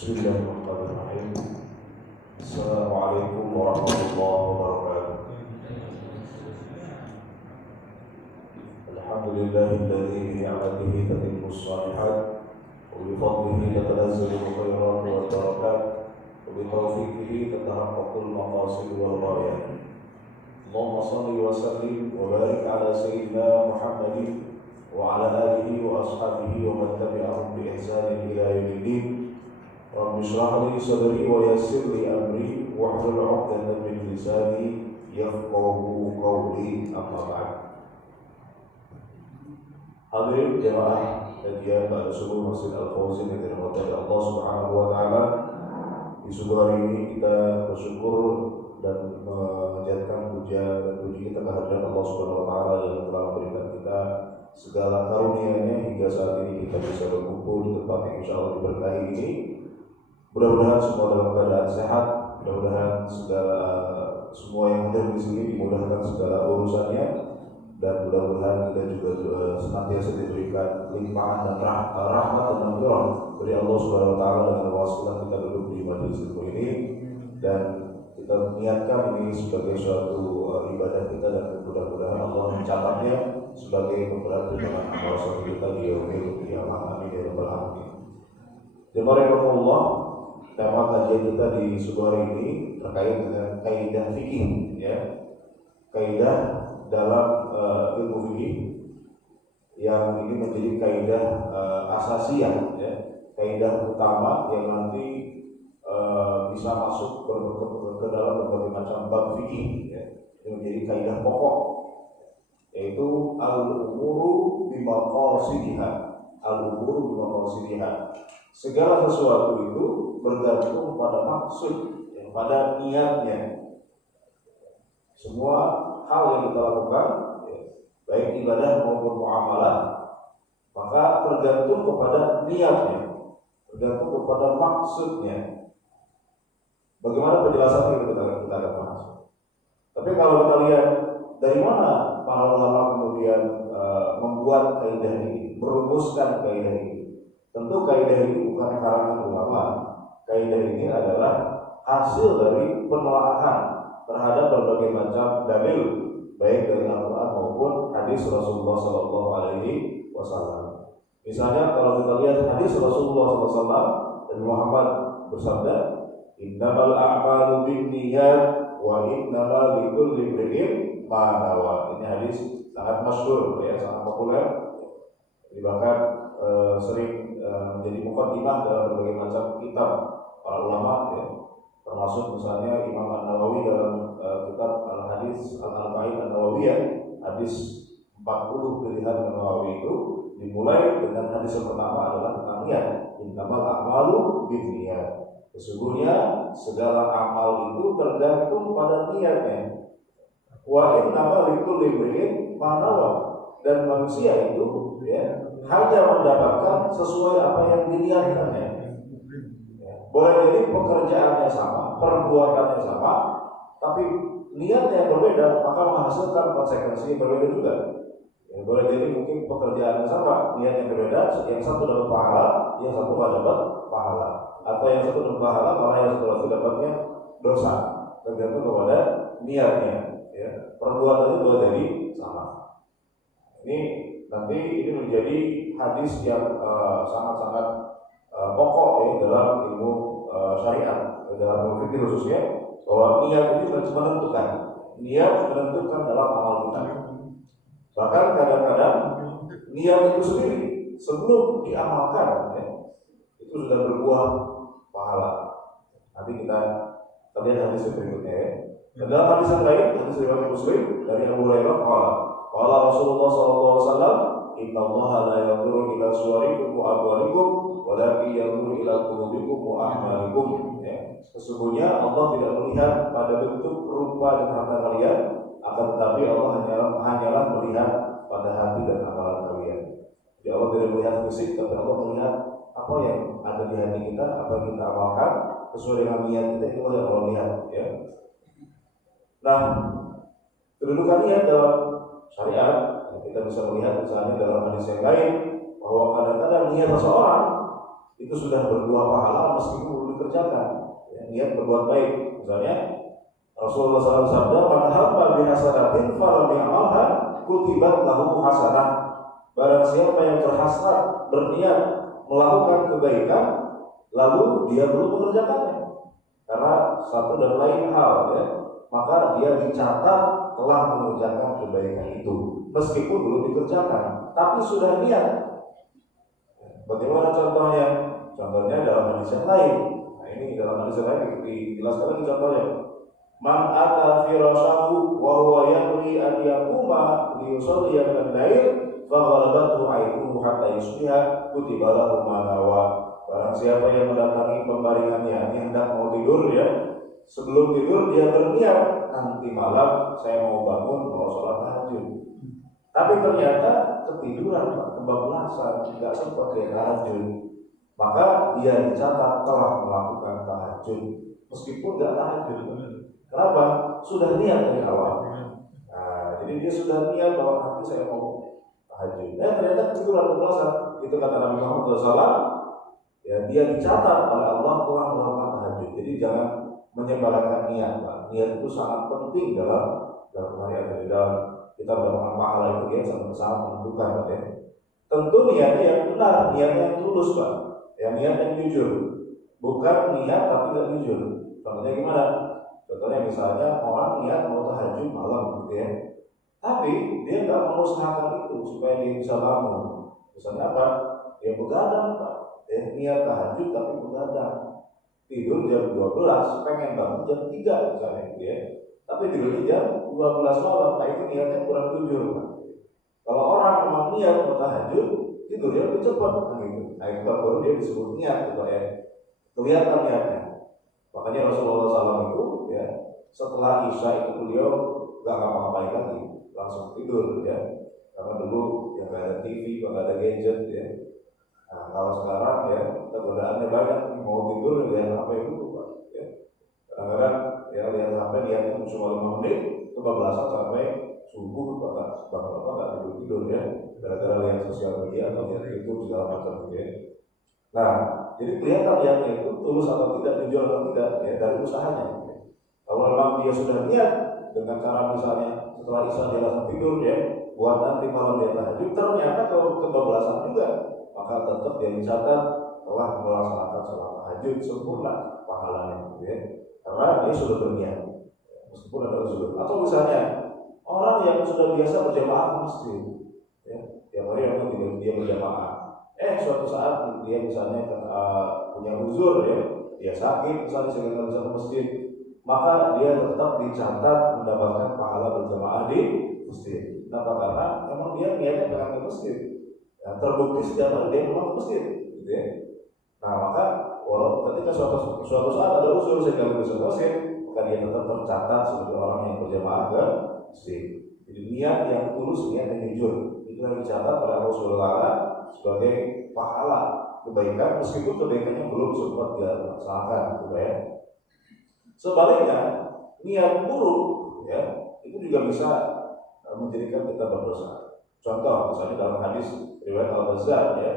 Bismillahirrahmanirrahim. Assalamualaikum warahmatullahi wabarakatuh. Alhamdulillahilladzi bi ni'matihi tatimmu shalihat wa bi fadlihi tatanazzalu khairat wal barakat wa bi tawfiqihi tatahaqqaqul maqasid wal ghayat. Allahumma shalli wa sallim wa barik ala sayyidina Muhammadin wa ala alihi wa ashabihi wa man tabi'ahum bi ihsanin ila yaumiddin. Rabbi shrah li sadri wa yassir li amri wahlul 'uqdatam min lisani yafqahu qawli, amma ba'd. Hadirin jemaah kajian pada subuh Masjid Al-Fauzin yang dirahmati Allah Subhanahu wa taala. Di subuh hari ini kita bersyukur dan menjadikan puja dan puji kita kehadirat Allah Subhanahu wa taala yang telah memberikan kita segala karunia-Nya hingga saat ini kita bisa berkumpul di tempat yang insyaallah diberkahi ini. Mudah-mudahan semua dalam keadaan sehat, mudah-mudahan semua yang hadir di sini dimudahkan segala urusannya, dan mudah-mudahan kita juga senantiasa diberikan limpahan dan rahmat dan anugerah dari Allah Subhanahu wa taala dengan wasilah kita duduk di majelis ilmu ini, dan kita niatkan ini sebagai suatu ibadah kita, dan mudah-mudahan Allah mencatatnya sebagai pemberat timbangan amal soleh kita di yaumil qiyamah. Amin ya rabbal alamin. Jemaah Allah, tema kajian kita di subuh hari ini terkait dengan kaidah fikih, ya. Kaidah dalam ilmu fikih yang ini menjadi kaidah asasiyah, ya. Kaidah utama yang nanti bisa masuk ke dalam berbagai macam bab fikih, ya. Ini menjadi kaidah pokok, yaitu al-umuru bimaqasidiha. Al-umuru bimaqasidiha. Segala sesuatu itu bergantung pada maksud, pada niatnya. Semua hal yang kita lakukan, baik ibadah maupun muamalah, maka tergantung kepada niatnya, tergantung kepada maksudnya. Bagaimana penjelasannya kita akan bahas. Tapi kalau kita lihat dari mana para ulama kemudian membuat kaidah ini, merumuskan kaidah ini. Tentu kaidah ini bukan karangan ulama. Kaidah ini adalah hasil dari penelaahan terhadap berbagai macam dalil, baik dari Al-Quran maupun hadis Rasulullah SAW. Misalnya kalau kita lihat hadis Rasulullah SAW dan Muhammad bersabda, "Innamal a'malu binniyat wa innamal likulli imri'in ma nawa." Ini hadis sangat masyhur, ya, sangat populer. Bahkan sering menjadi mukaddimah dalam berbagai macam kitab para ulama, ya. Termasuk misalnya Imam An-Nawawi dalam kitab Al-Hadis Al-Arba'in An-Nawawiyah, hadis 40 pilihan An-Nawawi itu dimulai dengan hadis yang pertama adalah tentang niat. Innamal a'malu binniyat. Sesungguhnya segala amal itu tergantung pada niatnya. Wa innamal likulli imri'in ma nawa. Dan manusia itu, ya, hanya mendapatkan sesuai apa yang diniatkannya. Boleh jadi pekerjaannya sama, perbuatannya sama, tapi niatnya yang berbeda, maka menghasilkan konsekuensi yang berbeda juga. Ya, boleh jadi mungkin pekerjaannya sama, niatnya berbeda, yang satu dapat pahala, yang satu tidak dapat pahala, atau yang satu dapat pahala, malah yang satu dapatnya dosa. Tergantung kepada niatnya. Ya. Perbuatannya boleh jadi sama. Ini nanti ini menjadi hadis yang sangat-sangat pokok, ya, dalam ilmu syariat, dalam ilmu fikih khususnya, bahwa niat ini menentukan dalam amal kita. Bahkan kadang-kadang niat itu sendiri sebelum diamalkan, ya, itu sudah berbuah pahala. Nanti kita lihat hadis berikutnya, ya. Dan dalam hadis yang lain, hadis riwayat Muslim dari Abu Hurairah, qala Rasulullah SAW, "Inna Allah la yanzuru ila suwarikum wa amwalikum, walakin yanzuru ila qulubikum wa a'malikum." Ya. Sesungguhnya Allah tidak melihat pada bentuk rupa dan harta kalian, akan tetapi Allah hanyalah melihat pada hati dan amalan kalian. Jadi Allah tidak melihat fisik, tapi Allah melihat apa yang ada di hati kita, apa yang kita amalkan sesuai dengan niat kita, itu yang Allah lihat, ya. Nah, kedudukan niat dalam syariat, kita bisa melihat misalnya dalam hadis yang lain bahwa kadang-kadang niat seseorang itu sudah berbuah pahala meskipun belum dikerjakan. Ya, niat berbuat baik. Misalnya Rasulullah SAW sabda, "Man hamma bi hasanatin falam ya'malha kutibat lahu hasanah." Barang siapa yang berhasrat, berniat melakukan kebaikan, lalu dia belum mengerjakannya karena satu dan lain hal, ya, maka dia dicatat telah mengerjakan kebaikan itu meskipun belum dikerjakan, tapi sudah niat. Bagaimana contohnya? Contohnya dalam hadis yang lain. Nah, ini dalam hadis yang lain dijelaskan lagi contohnya. Man ata firashahu wa huwa yanwi an yaquma li yusalli al-lail fa ghalabatu 'ainuhu hatta yusbiha kutiba lahu ma nawa. Barang siapa yang mendatangi pembaringannya, yang hendak mau tidur, ya, sebelum tidur dia berniat, nanti malam saya mau bangun mau sholat tahajud. Tapi ternyata ketiduran, kebablasan, tidak sempat ke tahajud, maka dia dicatat telah melakukan tahajud meskipun tidak tahajud. Kenapa? Sudah niat dari awal. Nah, jadi dia sudah niat bahwa nanti saya mau tahajud. Ternyata ketiduran kebablasan. Itu kata Nabi Muhammad SAW. Ya, dia dicatat oleh Allah telah melakukan tahajud. Jadi jangan menyebarkan niat, Pak. Niat itu sangat penting dalam hari dalam kita mendapatkan pahala itu, dia sangat menentukan, Pak, ya. Tentu niatnya yang benar, niatnya yang tulus, Pak. Ya, niat yang jujur. Bukan niat tapi tidak jujur. Contohnya gimana? Contohnya misalnya orang niat mau tahajud malam, gitu ya. Tapi dia nggak mengusahakan itu supaya dia bisa bangun. Misalnya apa? Dia begadang, Pak. Niat tahajud tapi begadang, tidur jam 12, pengen bangun jam 3 misalnya, gitu ya. Tapi tidurnya jam 12 malam. Nah, itu niatnya kurang jujur, Pak. Kalau orang memang niat mau tahajud, tidurnya lebih cepat, gitu. Nah, itu baru dia disebut niat, gitu ya. Kelihatan niatnya. Makanya Rasulullah SAW itu, ya, setelah Isya itu beliau gak ngapa-ngapain lagi, langsung tidur, ya. Karena dulu ya gak ada TV, gak ada gadget, ya. Nah, kalau sekarang, ya, godaannya banyak, mau tidur lihat HP dulu, Pak. Ya. Kadang-kadang ya lihat HP lihatnya cuma 5 menit, kebablasan sampai subuh, Pak. Bapak nggak tidur ya, gara-gara lihat sosial media atau lihat YouTube segala macam, ya. Nah, jadi kelihatan niatnya itu tulus atau tidak, jujur atau tidak, ya, dari usahanya. Ya. Kalau memang dia sudah niat dengan cara misalnya setelah Isya dia langsung tidur, ya, buat nanti malam dia tahajud, ternyata kalau kebablasan juga, maka tetap dia dicatat telah melaksanakan sholat tahajud sempurna pahalanya, ya. Karena dia sudah berniat, meskipun ada uzur. Atau misalnya orang yang sudah biasa berjamaah ke masjid, ya, tiap hari memang dia berjamaah. Suatu saat dia misalnya punya uzur, ya, dia sakit misalnya sehingga tidak bisa ke masjid, maka dia tetap dicatat mendapatkan pahala berjamaah di masjid. Kenapa? Karena memang dia niatnya pengen ke masjid. Ya, terbukti setiap hari dia memang ke masjid, gitu ya. Nah, maka walaupun ketika suatu saat ada usul sehingga bisa ke masjid, maka dia tetap tercatat sebagai orang yang berjamaah ke masjid. Jadi niat yang tulus, niat yang jujur, itu yang dicatat oleh Allah SWT sebagai pahala kebaikan meskipun kebaikannya belum sempat dia laksanakan, gitu ya. Sebaliknya, niat buruk, ya, itu juga bisa menjadikan kita berdosa. Contoh, misalnya dalam hadis riwayat Al-Bazzar, ya,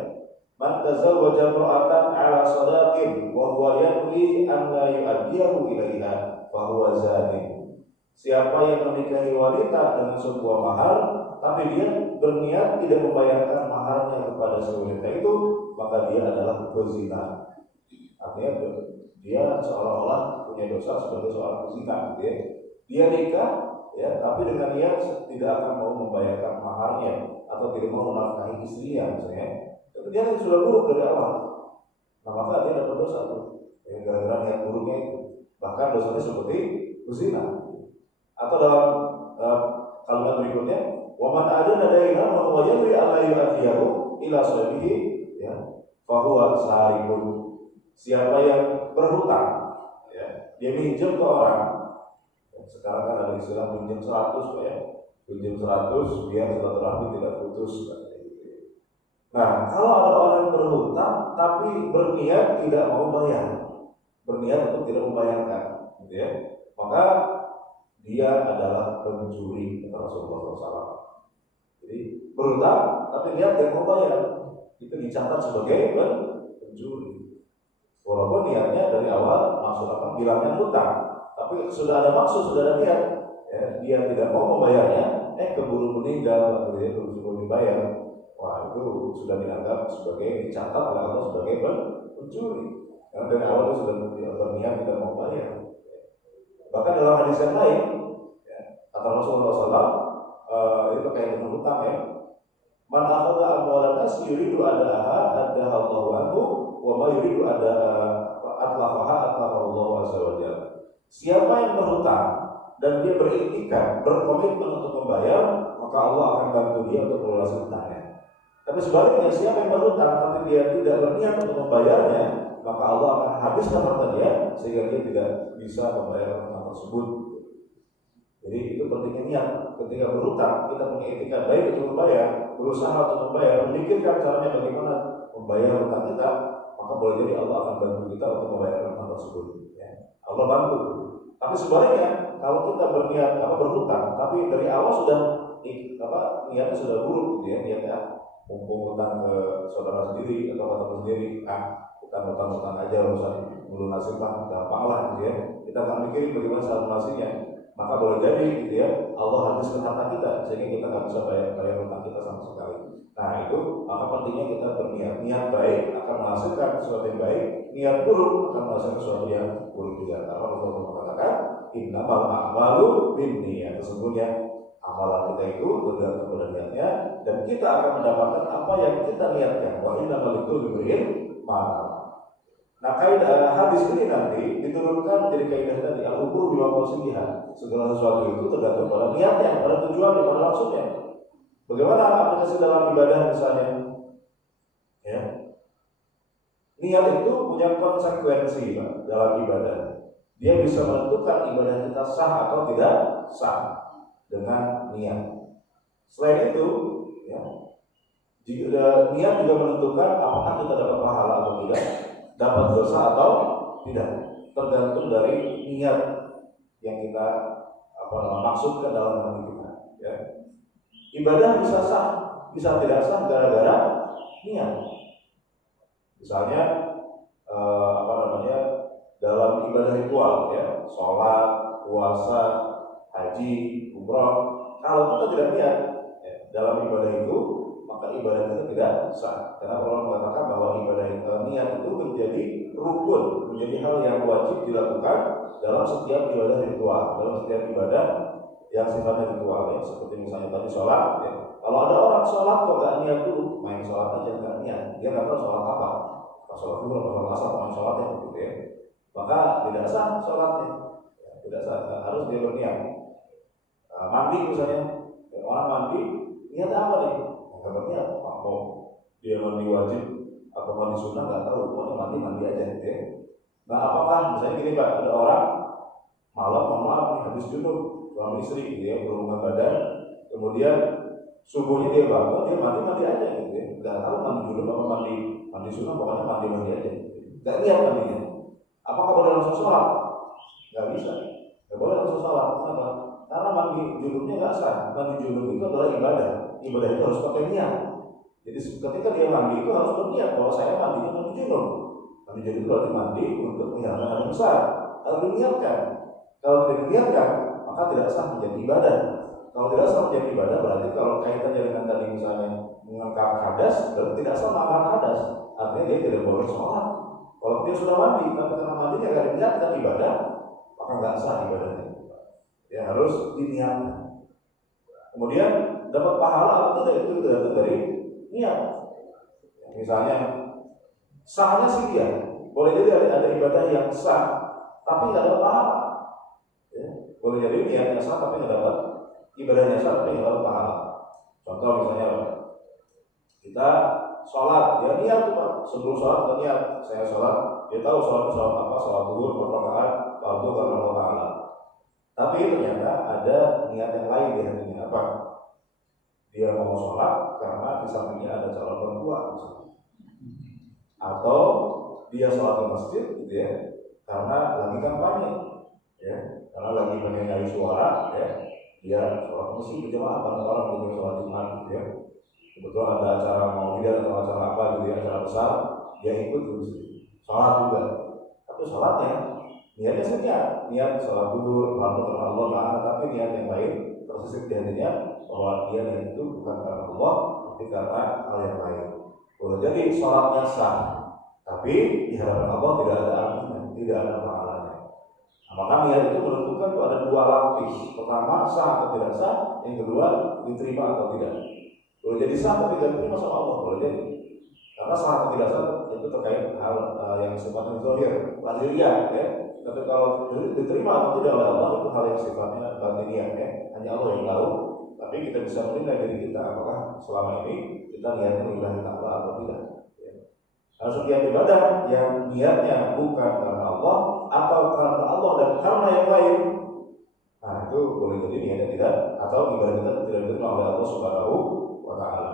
man tazawwaja imra'atan 'ala shadatin wa huwa yanwi an la yu'addiyahu ilaiha fa huwa zanin. Siapa yang menikahi wanita dengan sebuah mahar tapi dia berniat tidak membayarkan maharnya kepada si wanita itu, maka dia adalah pezina. Artinya dia seolah-olah punya dosa sebagai seorang pezina, ya. Dia nikah, ya, tapi dengan niat tidak akan mau membayarkan maharnya atau tidak mau menafkahi istrinya, misalnya. Itu dia sudah buruk dari awal. Nah, maka dia dapat dosa tuh, ya, gara-gara niat buruknya itu. Bahkan dosanya seperti berzina. Atau dalam kalimat berikutnya, wa man adana daina wa huwa yanwi an la yu'addiyahu ila sahibihi, ya, fa huwa sarikun. Siapa yang berhutang, ya, dia minjem ke orang. Sekarang kan ada istilah pinjam 100, Pak, ya. Pinjam 100 biar silaturahmi tidak putus. Nah, kalau ada orang berhutang tapi berniat tidak mau bayar, berniat untuk tidak membayarkan, gitu ya, maka dia adalah pencuri, kata Rasulullah SAW. Jadi berhutang tapi niat tidak mau bayar, itu dicatat sebagai pencuri. Walaupun niatnya dari awal maksud apa bilangnya hutang, tapi sudah ada maksud, sudah ada niat, ya, dia tidak mau membayarnya, keburu meninggal, gitu ya, keburu dibayar. Wah, itu sudah dianggap sebagai dicatat oleh Allah sebagai pencuri. Karena dari awal itu sudah berniat tidak mau bayar. Bahkan dalam hadis yang lain, ya, kata Rasulullah SAW, itu terkait dengan hutang ya. Man akhadha amwalan nas yuridu adaha adaha Allahu anhu wa ma yuridu atlafaha Allahu azza wa jalla. Siapa yang berhutang dan dia beriktikad, berkomitmen untuk membayar, maka Allah akan bantu dia untuk melunasi hutangnya. Tapi sebaliknya, siapa yang berhutang tapi dia tidak berniat untuk membayarnya, maka Allah akan habiskan harta dia sehingga dia tidak bisa membayar hutang tersebut. Jadi itu pentingnya niat. Ketika berhutang, kita punya etika baik untuk membayar, berusaha untuk membayar, memikirkan caranya bagaimana membayar hutang kita, maka boleh jadi Allah akan bantu kita untuk membayar hutang tersebut. Ya. Allah bantu. Tapi sebaliknya, kalau kita berniat berhutang, tapi dari awal sudah niatnya sudah buruk gitu ya, niatnya mumpung hutang ke saudara sendiri atau ke teman sendiri, hutang aja urusan melunasi lah, gampang lah gitu ya. Kita akan mikirin bagaimana cara melunasinya. Maka boleh jadi gitu ya, Allah habiskan harta kita sehingga kita nggak bisa bayar hutang kita sama sekali. Nah itu maka pentingnya kita berniat. Niat baik akan menghasilkan sesuatu yang baik, niat buruk akan menghasilkan sesuatu yang buruk juga. Karena Rasulullah mengatakan innamal a'malu binniyat. Sesungguhnya amalan kita itu tergantung pada niatnya, dan kita akan mendapatkan apa yang kita niatkan. Wa innamal likulli imri'in ma nawa. Nah, kaidah hadis ini nanti diturunkan menjadi kaidah tadi al-umur bima qasdiha. Segala sesuatu itu tergantung pada niatnya, pada tujuannya, pada maksudnya. Bagaimana aplikasi dalam ibadah misalnya? Ya. Niat itu punya konsekuensi Pak, dalam ibadah. Dia bisa menentukan ibadah kita sah atau tidak sah dengan niat. Selain itu, ya, jika niat juga menentukan apakah kita dapat pahala atau tidak, dapat dosa atau tidak, tergantung dari niat yang kita maksudkan dalam hati kita. Ya. Ibadah bisa sah, bisa tidak sah gara-gara niat. Misalnya dalam ibadah ritual ya, sholat, puasa, haji, umroh, kalau kita tidak niat ya, dalam ibadah itu, maka ibadah kita tidak sah. Karena Allah mengatakan bahwa ibadah niat itu menjadi rukun, menjadi hal yang wajib dilakukan dalam setiap ibadah ritual, dalam setiap ibadah yang sifatnya ritual ya, seperti misalnya tadi sholat ya. Kalau ada orang sholat kok gak niat dulu, main sholat aja gak niat, dia nggak tahu sholat apa, sholat dulu, sholat asar, main sholatnya gitu ya, maka tidak sah sholatnya, ya, tidak sah, harus dia berniat. Mandi misalnya, orang mandi niat apa nih? Nggak berniat, mau dia mandi wajib atau mandi sunnah nggak tahu, pokoknya mandi aja gitu ya. Nah apakah misalnya gini Pak, ada orang malam maaf nih habis junub suami istri gitu ya, berhubungan badan, kemudian subuhnya dia bangun, dia mandi aja gitu ya, nggak tahu mandi junub apa mandi sunnah, pokoknya mandi aja, nggak niat mandinya. Apakah boleh langsung sholat? Nggak bisa, nggak boleh langsung sholat. Kenapa? Karena mandi junubnya nggak sah. Mandi junub itu adalah ibadah itu harus pakai niat. Jadi ketika dia mandi itu harus berniat bahwa saya mandinya mandi junub. Mandi junub itu berarti mandi untuk menghilangkan hadas besar. Harus diniatkan. Kalau tidak diniatkan, maka tidak sah menjadi ibadah. Kalau tidak sah menjadi ibadah, berarti kalau kaitannya dengan tadi misalnya mengangkat hadas, berarti tidak sah mengangkat hadas. Artinya dia tidak boleh sholat. Kalau dia sudah mandi, tapi karena mandinya tidak diniatkan ibadah, maka nggak sah ibadahnya. Ya harus diniatkan. Kemudian dapat pahala atau tidak itu tergantung dari niat. Misalnya sahnya sih dia, boleh jadi ada ibadah yang sah, tapi nggak dapat pahala. Ya. Boleh jadi niatnya sah tapi nggak dapat, ibadahnya sah tapi nggak dapat pahala. Contoh misalnya kita sholat, ya niat tuh Pak. Sebelum sholat kita niat, saya sholat, dia tahu sholat apa, sholat zuhur, berrakaat, fardu karena Allah Taala. Tapi ternyata ada niat yang lain di hatinya apa? Dia mau sholat karena di sampingnya ada calon mertua misalnya. Atau dia sholat di masjid gitu ya, karena lagi kampanye, ya, karena lagi pengen nyari suara, ya, dia sholat masjid berjamaah bareng orang gitu sholat Jumat gitu ya. Kebetulan ada acara maulid atau acara apa gitu ya, acara besar, dia ikut terus. Sholat juga, tapi sholatnya niatnya saja niat sholat dulu karena Allah Taala, tapi niat yang lain tersisip di hatinya bahwa dia niat itu bukan karena Allah tapi karena hal yang lain. Boleh jadi sholatnya sah, tapi di hadapan Allah tidak ada artinya, tidak ada pahalanya. Nah, maka niat itu menentukan itu ada dua lapis. Pertama, sah atau tidak sah. Yang kedua, diterima atau tidak. Boleh jadi sah tapi tidak diterima sama Allah, boleh jadi. Karena sah atau tidak sah itu terkait hal yang sifatnya zahir, lahiriah, ya. Tapi kalau diterima atau tidak oleh Allah itu hal yang sifatnya batiniah, ya. Hanya Allah yang tahu. Tapi kita bisa menilai diri kita apakah selama ini kita niatnya lillahi ta'ala atau tidak. Karena setiap ibadah yang niatnya bukan karena Allah atau karena Allah dan karena yang lain, nah itu boleh jadi niatnya tidak, atau ibadah kita tidak diterima oleh Allah Subhanahu wa Ta'ala.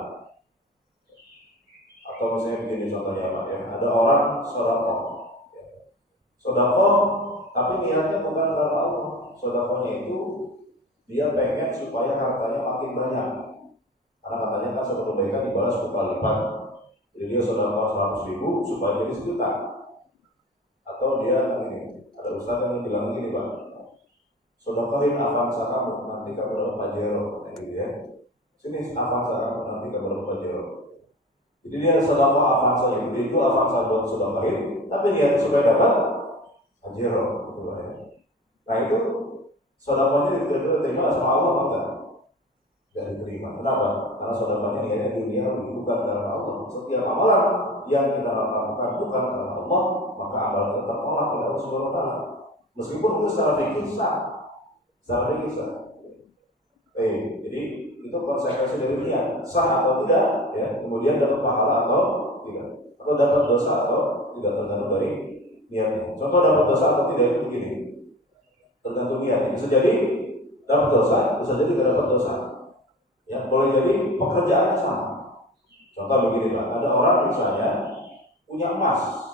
Atau misalnya begini contohnya Pak, ya, ada orang sedekah, tapi niatnya bukan karena Allah. Sedekahnya itu dia pengen supaya hartanya makin banyak, karena katanya kan suatu kebaikan dibalas 10 kali lipat. Jadi dia sedekah 100.000 supaya jadi 1 juta. Atau dia begini, ada ustaz yang bilang gini Pak, sedekahin avanza kamu nanti kamu dapat pajero, gitu ya. Sini avanza kamu nanti kamu dapat pajero. Jadi dia sedekah avanza itu avanza buat sedekahin, tapi dia supaya dapat pajero, gitu ya. Nah itu sedekahnya diterima sama Allah enggak? Tidak diterima. Kenapa? Karena sedekahnya niatnya dunia bukan karena Allah. Setiap amalan yang kita lakukan bukan karena Allah, maka amalan itu tertolak oleh Allah Subhanahu wa Ta'ala. Meskipun itu secara fikih sah. Jadi itu konsekuensi dari niat, sah atau tidak, ya. Kemudian dapat pahala atau tidak, atau dapat dosa atau tidak, tergantung dari niatnya. Contoh dapat dosa atau tidak itu begini, tergantung niatnya. Bisa jadi dapat dosa, bisa jadi tidak dapat dosa. Ya, boleh jadi pekerjaannya sama. Contoh begini Pak, ada orang misalnya punya emas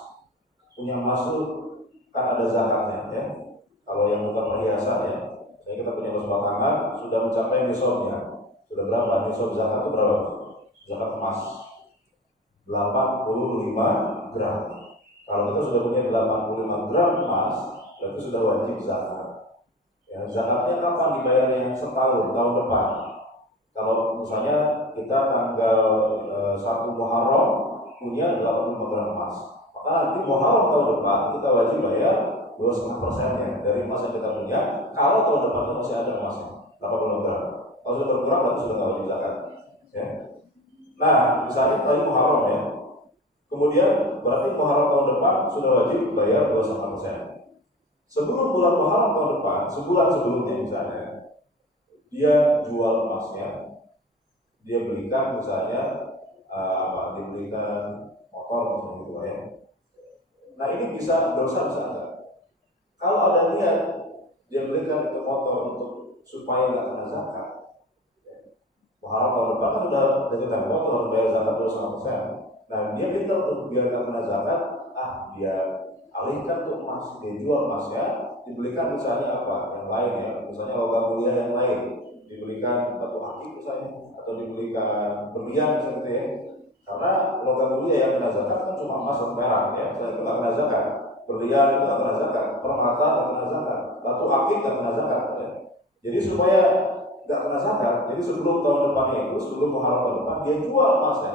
itu kan ada zakatnya, ya. Kalau yang bukan perhiasan, ya, kita punya emas batangan sudah mencapai nisabnya. Sudah berapa? Nisab zakat itu berapa? Zakat emas 85 gram. Kalau kita sudah punya 85 gram emas, berarti sudah wajib zakat. Ya, zakatnya kapan dibayarnya? Setahun, tahun depan. Kalau misalnya kita tanggal 1 Muharram punya 85 gram emas, maka nanti Muharram tahun depan kita wajib bayar 2,5% dari emas yang kita punya. Kalau tahun depan itu masih ada emasnya 80 gram. Kalau sudah berkurang berarti sudah nggak wajib zakat. Ya. Nah, misalnya tadi Muharram, ya. Kemudian berarti Muharram tahun depan sudah wajib bayar 2,5%. Sebelum bulan Muharram tahun depan, sebulan sebelumnya misalnya, dia jual emasnya, dia belikan misalnya dibelikan motor misalnya gitu, ya. Nah ini bisa dosa, bisa enggak? Kalau ada niat dia belikan itu motor untuk supaya nggak kena zakat, Muharram tahun depan kan sudah dari motor harus bayar zakat 2,5%. Nah dia pintar untuk biar nggak kena zakat, dia alihkan tuh emas, dia jual emasnya, dibelikan misalnya apa yang lain, ya, misalnya logam mulia yang lain, dibelikan batu akik misalnya, atau dibelikan berlian misalnya, ya. Karena logam mulia yang kena zakat kan cuma emas dan perak, ya, itu nggak kena zakat. Berlian itu nggak kena zakat, permata nggak kena zakat, batu akik nggak kena zakat, ya. Jadi supaya nggak kena zakat, jadi sebelum tahun depannya itu, sebelum Muharram tahun depan, dia jual emasnya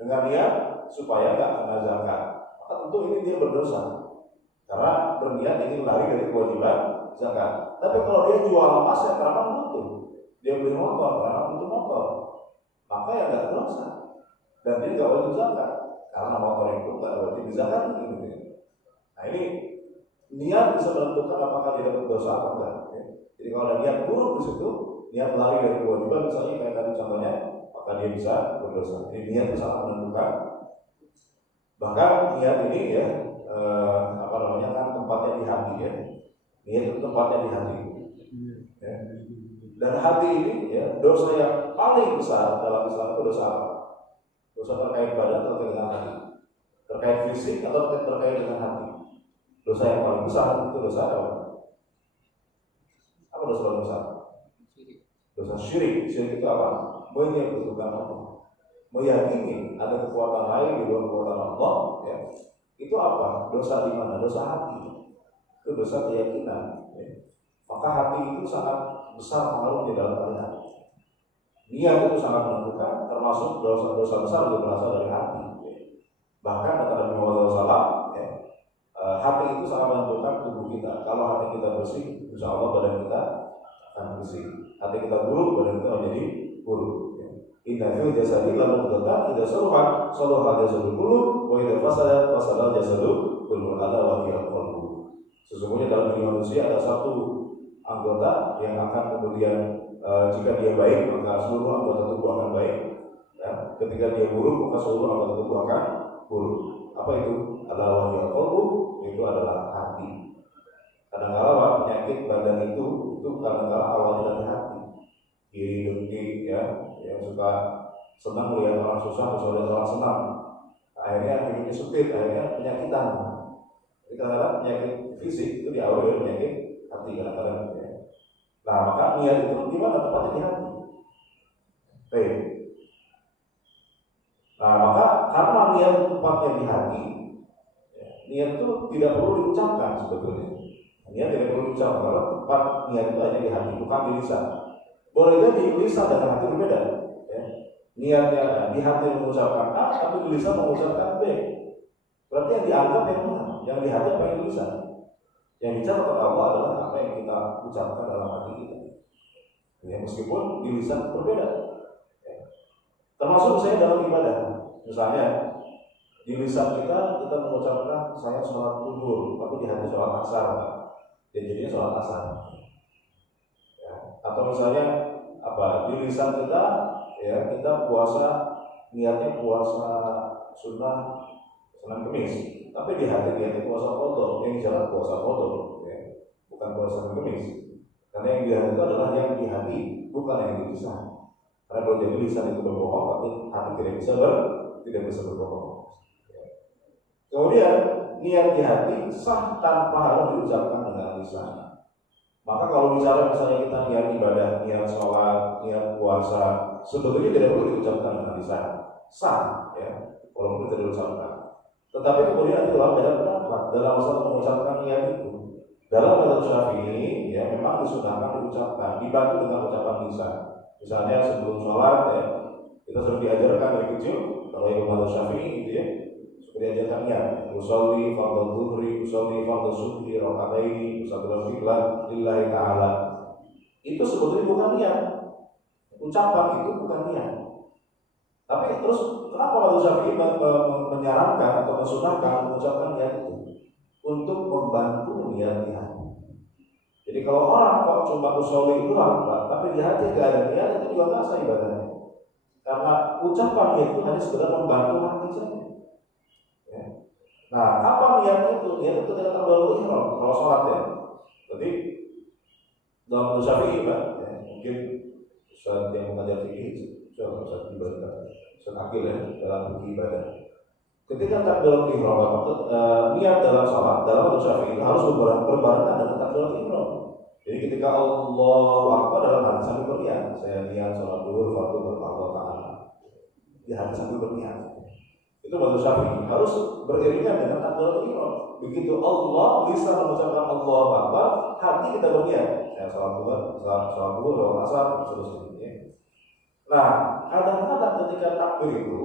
dengan niat supaya nggak kena zakat. Maka tentu ini dia berdosa karena berniat ingin lari dari kewajiban zakat. Tapi kalau dia jual emasnya karena butuh, dia beli motor karena butuh motor, maka ya nggak dosa dan dia nggak wajib zakat karena motor itu nggak wajib zakat, gitu. Nah ini niat bisa menentukan apakah dia dapat dosa atau enggak, ya. Jadi kalau ada niat buruk di situ, niat lari dari kewajiban misalnya kayak tadi contohnya, maka dia bisa berdosa. Jadi niat bisa menentukan. Bahkan niat ini, ya, kan tempatnya di hati, ya. Niat itu tempatnya di hati, ya. Dan hati ini, ya, dosa yang paling besar dalam Islam itu dosa apa? Dosa terkait badan atau terkait dengan hati? Terkait fisik atau terkait dengan hati? Dosa yang paling besar itu dosa apa? Apa dosa paling besar? Dosa syirik. Syirik itu apa? Menyekutukan Allah, meyakini ada kekuatan lain di luar kekuatan Allah, ya. Itu apa? Dosa di mana? Dosa hati. Itu dosa keyakinan. Maka hati itu sangat besar pengaruhnya dalam keadaan. Niat itu sangat menentukan, termasuk dosa-dosa besar juga berasal dari hati. Bahkan kata Nabi Muhammad SAW, hati itu sangat menentukan tubuh kita. Kalau hati kita bersih, insya Allah badan kita akan bersih. Hati kita buruk, badan kita menjadi buruk. Inna fil jasadi la mudghatan idza saluhat salaha jasadul kullu wa idza fasadat fasada jasadul kullu ala wa hiya qalbu. Sesungguhnya dalam diri manusia ada satu anggota yang akan kemudian jika dia baik maka seluruh anggota tubuh akan baik. Ya, ketika dia buruk maka seluruh anggota tubuh akan buruk. Apa itu? Ala wa hiya qalbu, itu adalah hati. Kadang-kala penyakit badan itu kadang-kala awalnya dari hati. Iri dengki ya, yang suka senang melihat orang susah, terus melihat orang senang. Akhirnya hidupnya sempit, akhirnya penyakitan. Jadi kadang-kadang penyakit fisik itu diawali dari penyakit hati kadang-kadang. Ya. Nah maka niat itu di mana tempatnya di hati. Baik. Nah maka karena niat tempatnya di hati, ya, niat itu tidak perlu diucapkan sebetulnya. Niat tidak perlu diucapkan karena tempat niat itu hanya di hati, bukan di lisan. Boleh jadi lisan dan hati berbeda. Ya. Niatnya di hati mengucapkan A, tapi di lisan mengucapkan B. Berarti yang dianggap yang mana? Yang di hati apa yang di lisan? Yang dicatat oleh Allah adalah apa yang kita ucapkan dalam hati kita. Ya, meskipun di lisan berbeda. Ya. Termasuk misalnya dalam ibadah. Misalnya di lisan kita mengucapkan saya sholat zuhur, tapi di hati sholat asar. Ya, jadinya sholat asar. Atau misalnya di lisan kita ya kita puasa, niatnya puasa sunnah Senin Kemis, tapi di hati puasa qadha, yang jalan puasa qadha ya, bukan puasa Senin Kemis. Karena yang di hati itu adalah yang di hati, bukan yang di lisan. Karena kalau jadi lisan itu berbohong, tapi hati tidak bisa berbohong. Kemudian niat di hati sah tanpa harus diucapkan dengan lisan. Maka kalau bicara misalnya kita niat ibadah, niat sholat, niat puasa, sebetulnya tidak perlu diucapkan dengan lisan, sah, ya, walaupun tidak diucapkan. Tetapi kemudian itu dalam pendapat dalam masalah mengucapkan niat itu, dalam mazhab Syafi'i, ya, memang disunahkan diucapkan, dibantu dengan ucapan lisan. Misalnya sebelum sholat, ya, kita sudah diajarkan dari kecil, kalau yang mazhab Syafi'i, gitu ya. Diajarkan niat, usolli fardhu dhuhri, usolli fardhu subhi, rakataini, usalli qiblah lillahi ta'ala. Itu sebetulnya bukan niat. Ucapan itu bukan niat. Tapi terus kenapa Imam Syafi'i menyarankan atau mensunahkan mengucapkan niat itu? Untuk membantu niat di hati. Jadi kalau orang kok cuma usolli itu apa, tapi di hati tidak ada niat, itu juga nggak sah ibadahnya. Karena ucapan itu hanya sekedar membantu hati saja. Nah, apa niatnya itu? Niat itu tidak terlalu ihram kalau sholat ya. Jadi dalam mazhab Syafi'i Pak, ya, mungkin Ustaz yang mengajar fikih, Ustaz ibadah, Ustaz akil ya dalam fikih ibadah. Ketika takbiratul ihram, niat dalam sholat dalam mazhab Syafi'i itu harus berbarengan dengan takbiratul ihram. Jadi ketika Allahu Akbar dalam hati sambil berniat, saya niat sholat zuhur fardu Allah Ta'ala. Di hati sambil berniat. Itu mazhab Syafi'i harus beriringan dengan takbiratul ihram. Begitu Allah lisan mengucapkan Allahu Akbar, hati kita berniat. Ya salat zuhur, salat asar, seterusnya. Nah, kadang-kadang ketika takbir itu,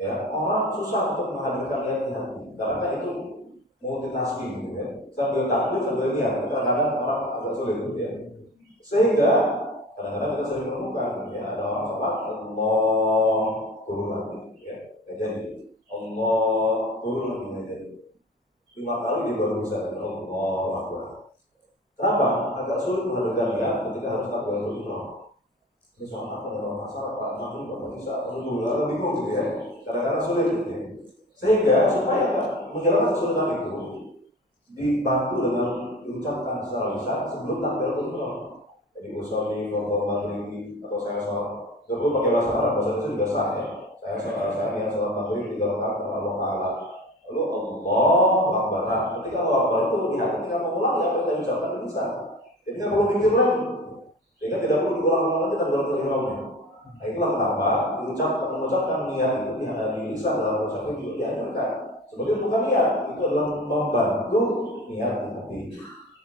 ya orang susah untuk menghadirkan niat di hati. Karena itu multitasking, gitu ya. Sambil takbir sambil niat, kadang-kadang orang agak sulit, gitu ya. Sehingga kadang-kadang kita sering menemukan, ya ada orang sholat Allah turun lagi. Jadi Allah turun lagi jadi 5 kali dia baru bisa Allah Akbar. Kenapa? Agak sulit menghadirkan niat ketika harus takbiratul ihram. Ini soal apa dalam masalah Pak? Namun Bapak bisa lalu bingung gitu ya. Kadang-kadang sulit gitu ya. Sehingga supaya menghilangkan kesulitan itu dibantu dengan diucapkan secara lisan sebelum takbiratul ihram. Jadi usolli fardhu maghrib atau saya sholat. Itu pakai bahasa Arab, bahasa Indonesia juga sah ya. Saya yang sholat maghrib 3 rakaat dengan Allah Ta'ala. Lalu Allahu Akbar. Nah, ketika Allahu Akbar itu di hati kita mengulang apa yang kita ucapkan di lisan. Jadi nggak perlu mikir lagi. Sehingga tidak perlu diulang-ulang lagi takbiratul ihramnya. Nah, itulah kenapa mengucapkan niat itu di lisan dalam ucapan juga diajarkan Sebagai bukan niat, itu adalah membantu niat di hati.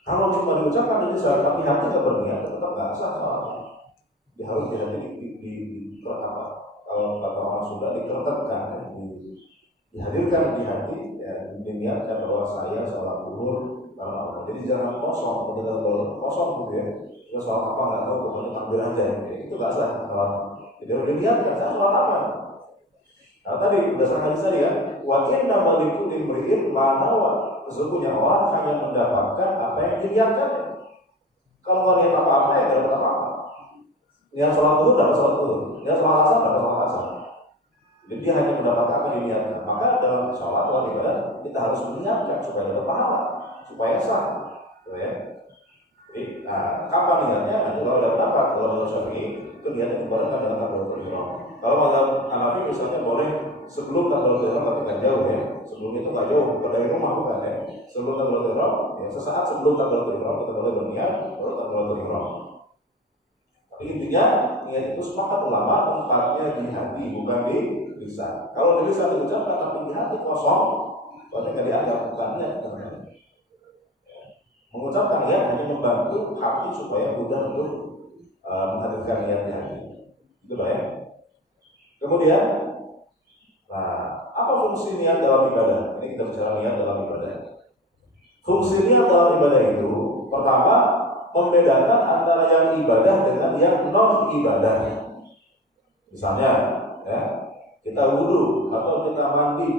Kalau cuma diucapkan di lisan tapi hati nggak berniat, tetap nggak sah soalnya. Dia harus apa? Kalau kata orang Sunda dikeretkan, ya, dihadirkan di hati, ya, diniatkan bahwa saya salah duhur karena Allah. Jadi jangan kosong, ketika kosong gitu ya. Kita sholat apa nggak tahu, pokoknya tampil aja. Ya, itu nggak sah sholat. Jadi udah diniatkan, saya sholat apa? Nah tadi berdasarkan hadis tadi ya, wa inna malikulli imri'in ma nawa. Sesungguhnya orang hanya mendapatkan apa yang diniatkannya. Kalau nggak niat apa-apa ya nggak dapat apa-apa. Niat sholat dulu dapat sholat dulu, niat sholat asar dapat sholat asar. Jadi dia hanya mendapatkan apa yang diniatkan. Maka dalam sholat atau ibadah kita harus meniatkan supaya dapat pahala, supaya sah, gitu ya. Jadi, kapan niatnya? Nanti kalau ada pendapat, kalau menurut Syafi'i itu niatnya dibarengkan dengan takbiratul ihram. Kalau mazhab Hanafi misalnya boleh sebelum takbiratul ihram tapi nggak jauh ya. Sebelum itu nggak jauh, kalau dari rumah bukan ya. Sebelum takbiratul ihram, ya sesaat sebelum takbiratul ihram kita boleh berniat baru takbiratul ihram. Tapi intinya niat itu sepakat ulama tempatnya di hati bukan di lisan. Kalau di lisan diucapkan tapi di hati kosong, berarti nggak dianggap bukan niat. Mengucapkan niat hanya membantu hati supaya mudah untuk menghadirkan niat di hati. Itu ya. Kemudian, apa fungsi niat dalam ibadah? Ini kita bicara niat dalam ibadah. Fungsi niat dalam ibadah itu, pertama, membedakan antara yang ibadah dengan yang non ibadah. Misalnya, ya, kita wudhu atau kita mandi,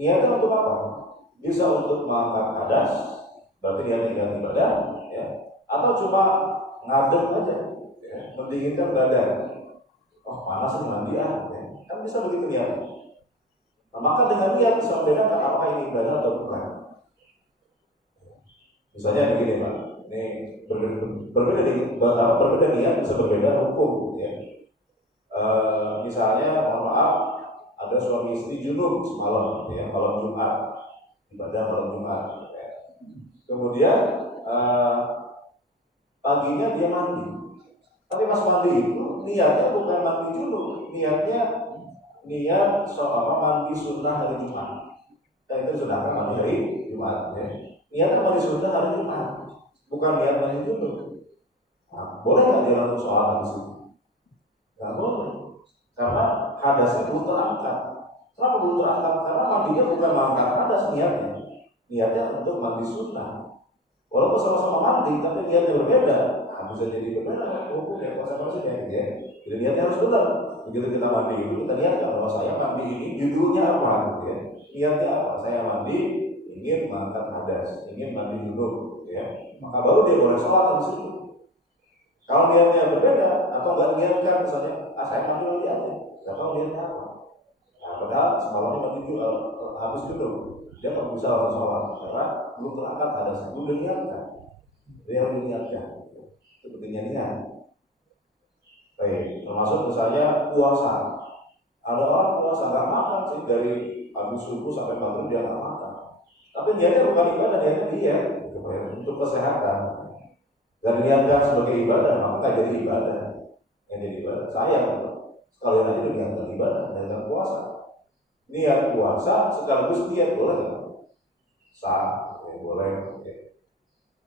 niatnya untuk apa? Bisa untuk mengangkat hadas, berarti niat ibadah, ya, atau cuma ngadem aja, ya, mendinginkan badan. Oh panas nih mandi ya. Kan bisa begitu niat. Nah, maka dengan niat bisa membedakan apakah ini ibadah atau bukan. Misalnya begini Pak, ini berbeda niat bisa berbeda hukum, ya. Misalnya, mohon maaf, ada suami istri junub semalam, ya, malam Jumat, ibadah malam Jumat. Ya. Kemudian paginya dia mandi, tapi pas mandi itu niatnya bukan mandi junub, niatnya niat soal mandi sunnah hari Jumat. Dan itu sedangkan mandi hari Jumat. Ya. Niatnya mandi sunnah hari Jumat, bukan niat mandi junub. Nah, boleh nggak dia langsung sholat di situ? Nggak boleh, karena hadasnya belum terangkat. Kenapa belum terangkat? Karena mandinya bukan mengangkat hadas niatnya. Niatnya untuk mandi sunnah. Walaupun sama-sama mandi, tapi niatnya berbeda. Nah, bisa jadi berbeda hukum ya konsekuensinya, ya. Jadi niatnya harus benar. Begitu kita mandi itu kita niatkan bahwa saya mandi ini judulnya apa, ya. Niatnya apa? Saya mandi ingin mengangkat hadas, ingin mandi junub, ya. Maka baru dia boleh sholat di situ. Kalau niatnya berbeda atau nggak niatkan, misalnya, saya mandi dulu aja, nggak tahu niatnya apa. Nah, padahal semalamnya mandi juga habis junub, dia nggak bisa langsung sholat karena belum terangkat hadasnya, belum diniatkan. Dia harus diniatkan. Itu pentingnya niat. Baik, termasuk misalnya puasa. Ada orang puasa nggak makan sih dari habis subuh sampai maghrib dia nggak makan. Tapi niatnya bukan ibadah, niatnya dia untuk kesehatan. Dan niatkan sebagai ibadah, maka nggak jadi ibadah. Yang jadi ibadah sayang. Sekalian aja niatkan ibadah, niatkan puasa. Niat puasa sekaligus niat boleh, sah, ya, boleh. Ya.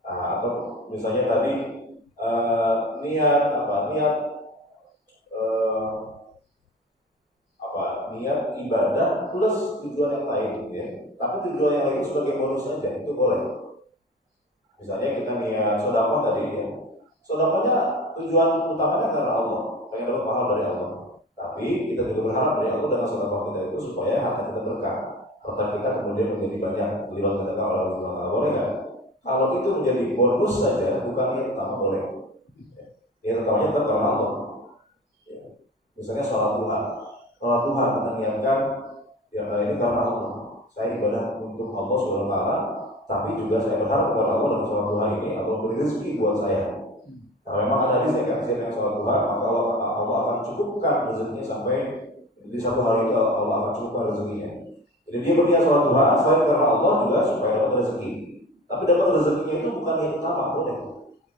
Nah, atau misalnya tadi niat niat ibadah plus tujuan yang lain, ya. Tapi tujuan yang lain sebagai bonus saja itu boleh. Misalnya kita niat sedekah tadi, ya. Sedekahnya tujuan utamanya karena Allah, pengen dapat pahala dari Allah. Tapi kita juga berharap dari Allah dengan sedekah kita itu supaya harta kita berkah, harta kita kemudian menjadi banyak dilipat gandakan oleh Allah Subhanahu wa taala. Boleh kan? Kalau itu menjadi bonus saja, bukan niat utama, boleh. Niat utamanya tetap karena Allah. Ya. Misalnya sholat duha. Sholat duha kita niatkan ya ini karena Allah. Saya ibadah untuk Allah Subhanahu wa taala, tapi juga saya berharap kepada Allah dengan sholat duha ini Allah beri rezeki buat saya. Kalau memang ada hadis yang saya sholat duha, maka Allah akan cukupkan rezekinya sampai di satu hari itu Allah akan cukupkan rezekinya. Jadi dia berniat sholat duha selain karena Allah juga supaya dapat rezeki. Tapi dapat rezekinya itu bukan niat utama, boleh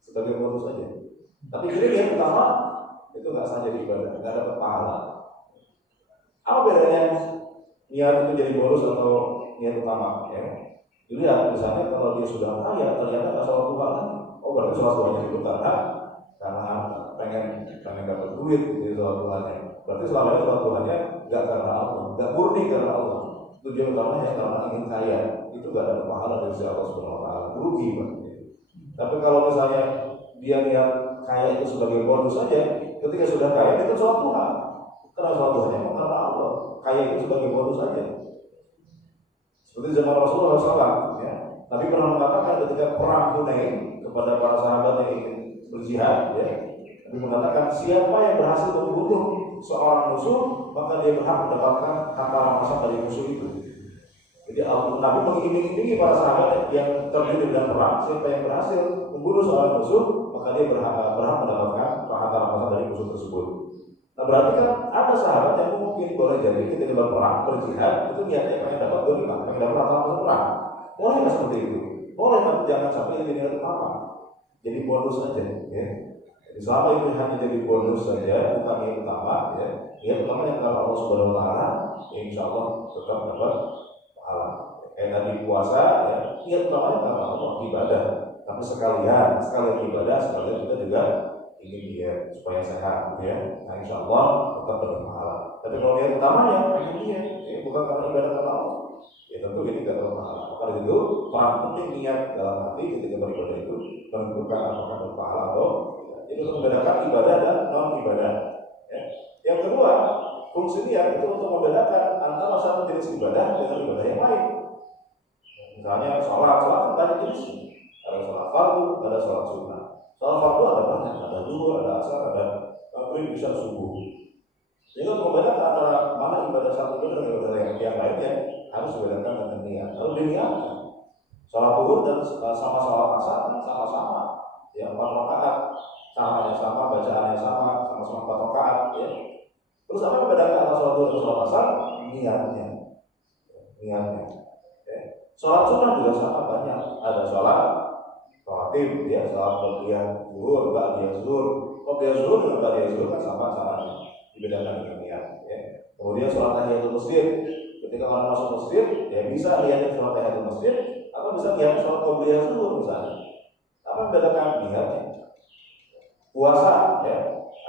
sebagai bonus saja. Tapi jadi niat utama itu nggak sah jadi ibadah, nggak dapat pahala. Apa bedanya niat itu jadi bonus atau niat utama ya. Dilihat misalnya kalau dia sudah kaya ternyata nggak sholat duha lagi, oh berarti sholat duhanya itu karena pengen dapat duit gitu sholat duhanya. Berarti selama ini sholat duhanya nggak karena Allah, nggak murni karena Allah. Tujuan utamanya karena ingin kaya, itu nggak ada pahala dari sisi Allah Subhanahu Wa Taala, rugi berarti. Tapi kalau misalnya dia niat kaya itu sebagai bonus saja, ketika sudah kaya itu sholat duha, karena sholat duhanya karena Allah, kaya itu sebagai bonus saja. Seperti zaman Rasulullah SAW, ya. Nabi pernah mengatakan ketika perang Hunain kepada para sahabat yang ingin berjihad, ya. Nabi mengatakan siapa yang berhasil membunuh seorang musuh, maka dia berhak mendapatkan harta rampasan dari musuh itu. Jadi Nabi mengiming-imingi para sahabat yang terjun di dalam perang, siapa yang berhasil membunuh seorang musuh, maka dia berhak mendapatkan harta rampasan dari musuh tersebut. Nah berarti kan ada sahabat yang mungkin boleh jadi ketika berperang berjihad itu niatnya pengen dapat ghanimah, pengen dapat harta rampasan perang. Boleh nggak seperti itu? Boleh, tapi jangan sampai jadi niat utama, jadi bonus saja. Ya. Jadi selama itu hanya jadi bonus saja, bukan niat utama, ya. Niat utama yang kalau Allah Subhanahu Wa Taala, ya insya Allah tetap dapat pahala. Kayak tadi puasa, ya. Niat utamanya karena Allah ibadah, tapi sekalian ibadah, sekalian kita juga ingin dia supaya sehat, gitu ya. Nah, insya Allah tetap berpahala. Tapi kalau niat utamanya pengen dia, ya, bukan karena ibadah karena Allah, ya tentu ini tidak berpahala. Maka itu peran penting niat dalam hati ketika beribadah itu menentukan apakah berpahala atau tidak. Itu untuk membedakan ibadah dan non ibadah. Ya. Yang kedua, fungsi niat itu untuk membedakan antara satu jenis ibadah dengan ibadah yang lain. Misalnya sholat kan banyak jenis. Ada sholat fardu, ada sholat sunnah. Sholat fardu ada banyak, ada zuhur, ada asar, ada maghrib, isya, subuh. Jadi untuk membedakan antara mana ibadah satu dengan ibadah yang lainnya harus dibedakan dengan niat. Lalu diniatkan. Sholat zuhur dan sama sholat asar sama-sama, ya 4 rakaat, caranya sama, bacaannya sama, sama-sama 4 rakaat, ya. Terus apa yang membedakan antara sholat zuhur dan sholat asar? Niatnya. Ya. Sholat sunnah juga sama banyak. Ada sholat rawatib, ya, sholat qobliyah zuhur, ba'diyah zuhur. Qobliyah zuhur dengan ba'diyah zuhur kan sama caranya, dibedakan dengan niat. Ya. Kemudian sholat tahiyatul masjid, ketika orang masuk masjid, ya bisa lihatnya sholat tahiyatul masjid, atau bisa lihat sholat qobliyah zuhur misalnya. Apa yang membedakan niatnya? Puasa, ya,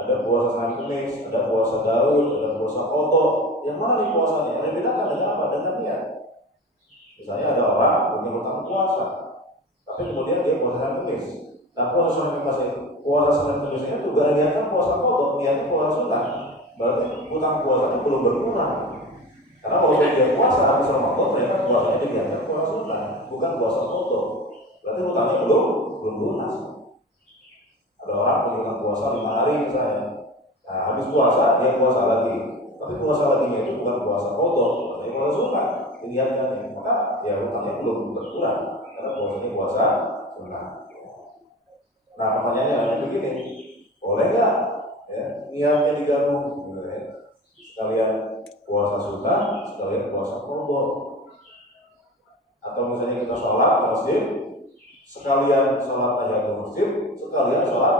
ada puasa Senin Kemis, ada puasa Daud, ada puasa Qadha. Yang mana nih puasanya? Yang dibedakan dengan apa? Dengan niat. Misalnya ada orang punya hutang puasa, tapi kemudian dia puasa Senin Kemis. Nah puasa Senin Kemis itu juga niatkan puasa Qadha, niatnya puasa sunnah. Berarti hutang puasanya belum berkurang. Karena kalau dia puasa habis Ramadan, ternyata puasanya diniatkan puasa sunnah, bukan puasa Qadha. Berarti hutangnya belum lunas. Ada orang punya hutang puasa 5 hari misalnya. Nah habis puasa dia puasa lagi, tapi puasa lagi itu bukan puasa Qadha, tapi puasa sunnah. Dilihatkan, maka ya hutangnya belum berkurang karena puasanya puasa sunnah. Nah pertanyaannya begini, boleh nggak ya, niatnya digabung, gitu, ya? Sekalian puasa sunnah, sekalian puasa qadha. Atau misalnya kita sholat ke masjid, sekalian sholat tahiyatul masjid, sekalian sholat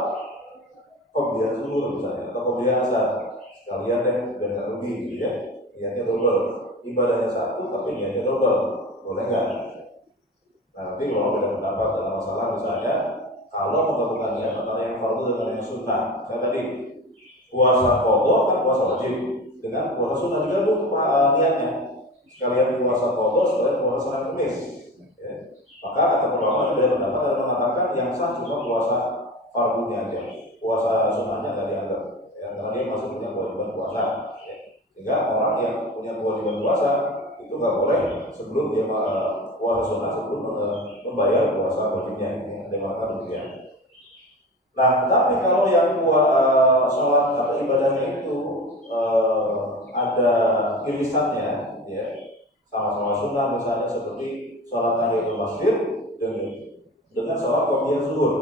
qobliyah zuhur misalnya, atau qobliyah asar, sekalian deh biar nggak rugi, gitu ya, niatnya double. Ibadahnya satu tapi niatnya double, boleh nggak? Nah, nanti kalau beda pendapat dalam masalah misalnya kalau menggabungkan niat antara yang fardu dengan yang sunnah. Saya tadi puasa qadha kan puasa wajib dengan puasa sunnah digabung niatnya. Sekalian puasa qadha, sekalian puasa Senin Kemis. Ya. Maka kata ulama beda pendapat ada mengatakan yang sah cuma puasa fardunya aja, puasa sunnahnya nggak dianggap. Ya, karena dia masih punya kewajiban puasa. Ya. Sehingga orang yang punya kewajiban puasa itu nggak boleh sebelum dia puasa sunnah sebelum membayar puasa wajibnya. Dia mengatakan demikian. Nah, tapi kalau yang sholat atau ibadahnya itu ada irisannya, ya sama-sama sunnah misalnya seperti sholat tahiyatul masjid dengan sholat qobliyah zuhur,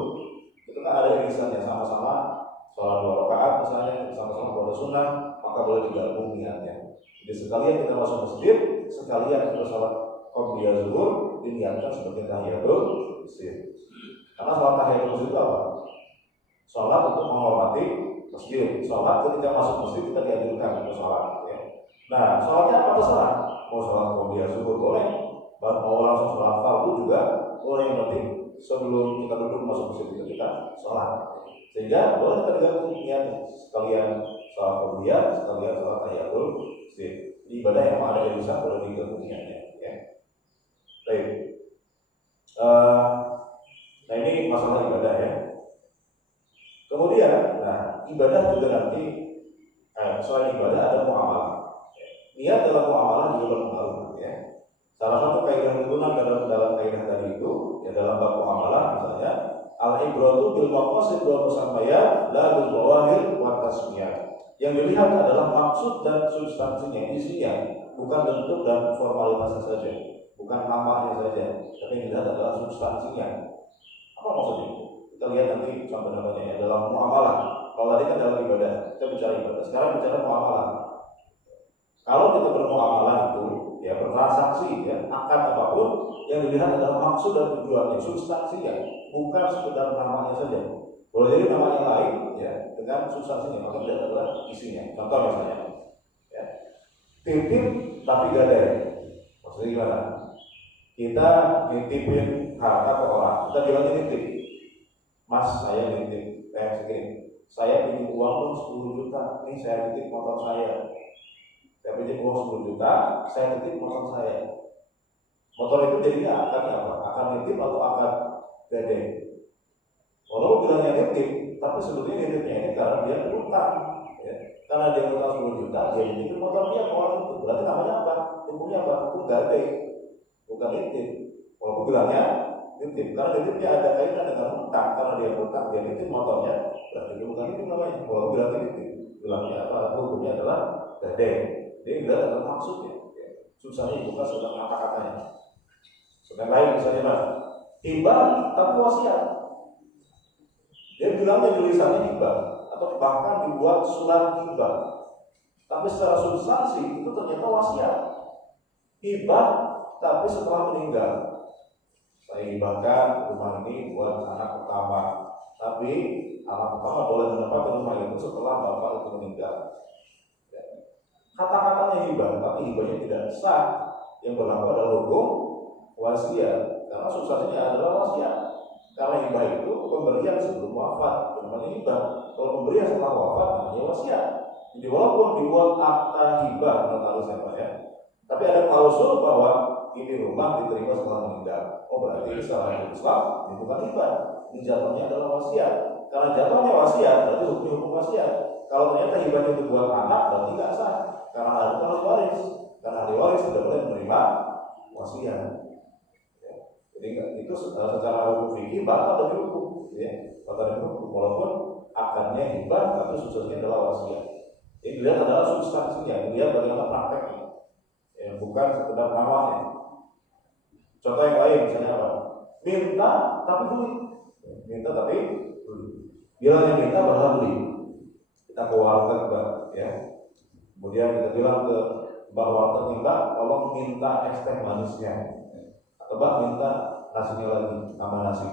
itu kan ada irisannya sama-sama sholat 2 rakaat misalnya, sama-sama puasa sunnah, maka boleh digabung niatnya. Jadi sekalian kita masuk masjid, sekalian kita sholat qobliyah zuhur, diniatkan sebagai tahiyatul masjid. Karena sholat tahiyatul masjid itu apa? Sholat untuk menghormati masjid. Sholat ketika masuk masjid kita dianjurkan untuk sholat. Ya. Nah, sholatnya apa terserah. Mau sholat qobliyah subuh boleh, mau langsung sholat fardu juga boleh. Yang penting sebelum kita duduk masuk masjid itu kita sholat. Sehingga boleh kita gabung niatnya sekalian sholat qobliyah, sekalian sholat tahiyatul masjid. Ibadah yang ada di bisa boleh digabung niatnya. Ya. Baik. Nah ini masalah ibadah ya. Kemudian, nah ibadah juga nanti selain ibadah ada muamalah. Niat dalam muamalah juga berpengaruh. Ya. Salah satu kaidah turunan dalam kaidah tadi itu, ya dalam bab muamalah misalnya, al-ibratu bil maqasid wal musammayat la bil zawahir wa tasmiyat. Yang dilihat adalah maksud dan substansinya, isinya, bukan bentuk dan formalitasnya saja, bukan namanya saja, tapi yang dilihat adalah substansinya. Apa maksudnya? Kita lihat nanti contoh-contohnya ya dalam muamalah. Kalau tadi kan dalam ibadah, kita bicara ibadah. Sekarang bicara muamalah. Kalau kita bermuamalah itu, ya bertransaksi, ya akan apapun yang dilihat adalah maksud dan tujuannya, substansinya, bukan sekedar namanya saja. Boleh jadi namanya lain, ya dengan substansinya, maka tidak adalah isinya. Contoh misalnya, ya, titip tapi gadai. Maksudnya gimana? Kita nitipin harta ke orang, kita bilangnya nitip. Mas, saya nitip, segini. Saya pinjam uang pun 10 juta, ini saya titip motor saya. Saya pinjam uang 10 juta, saya titip motor saya. Motor itu jadinya akan apa? Akan nitip atau akan gadai? Walau bilangnya nitip, tapi sebetulnya nitipnya ini karena dia utang. Ya. Karena dia utang 10 juta, dia nitip motor dia ke orang itu. Berarti namanya apa? Hukumnya apa? Hukum gadai, bukan nitip. Walaupun bilangnya nitip, karena nitipnya ada kaitan dengan utang. Karena dia utang, dia nitip motornya, berarti dia bukan nitip namanya. Walaupun bilangnya nitip, bilangnya apa? Hukumnya adalah gadai. Dia tidak ada maksudnya. Susahnya bukan sedang kata-katanya. Sedang lain misalnya mas, hibah tapi wasiat. Dia bilangnya tulisannya hibah atau bahkan dibuat surat hibah, tapi secara substansi itu ternyata wasiat. Hibah tapi setelah meninggal, saya hibahkan rumah ini buat anak pertama, tapi anak pertama boleh menempati rumah itu setelah bapak itu meninggal. Kata-katanya hibah, tapi hibahnya tidak sah. Yang berlaku adalah hukum wasiat, karena substansinya adalah wasiat. Karena hibah itu pemberian sebelum wafat, namanya hibah. Kalau pemberian setelah wafat, namanya wasiat. Jadi walaupun dibuat akta hibah, tahu siapa ya, tapi ada klausul bahwa ini rumah diterima setelah meninggal. Oh berarti secara Islam ini bukan hibah, ini jatuhnya adalah wasiat. Karena jatuhnya wasiat, berarti hukum wasiat. Kalau ternyata hibahnya itu buat anak, berarti tidak sah. Karena ada ahli waris, dan ahli waris tidak boleh menerima wasiat. Ya. Jadi itu secara hukum fikih batal dari hukum, ya. Batal dari hukum, walaupun akarnya hibah, tapi substansinya adalah wasiat. Ini dilihat adalah substansinya, dilihat bagaimana prakteknya, ya, bukan sekedar namanya. Contoh yang lain, misalnya apa? Minta tapi duit, minta tapi duit. Bilangnya minta padahal duit. Kita ke warteg, ya. Kemudian kita bilang ke Mbak warteg, minta tolong minta es teh manisnya, atau Mbak minta nasinya lagi, tambah nasi.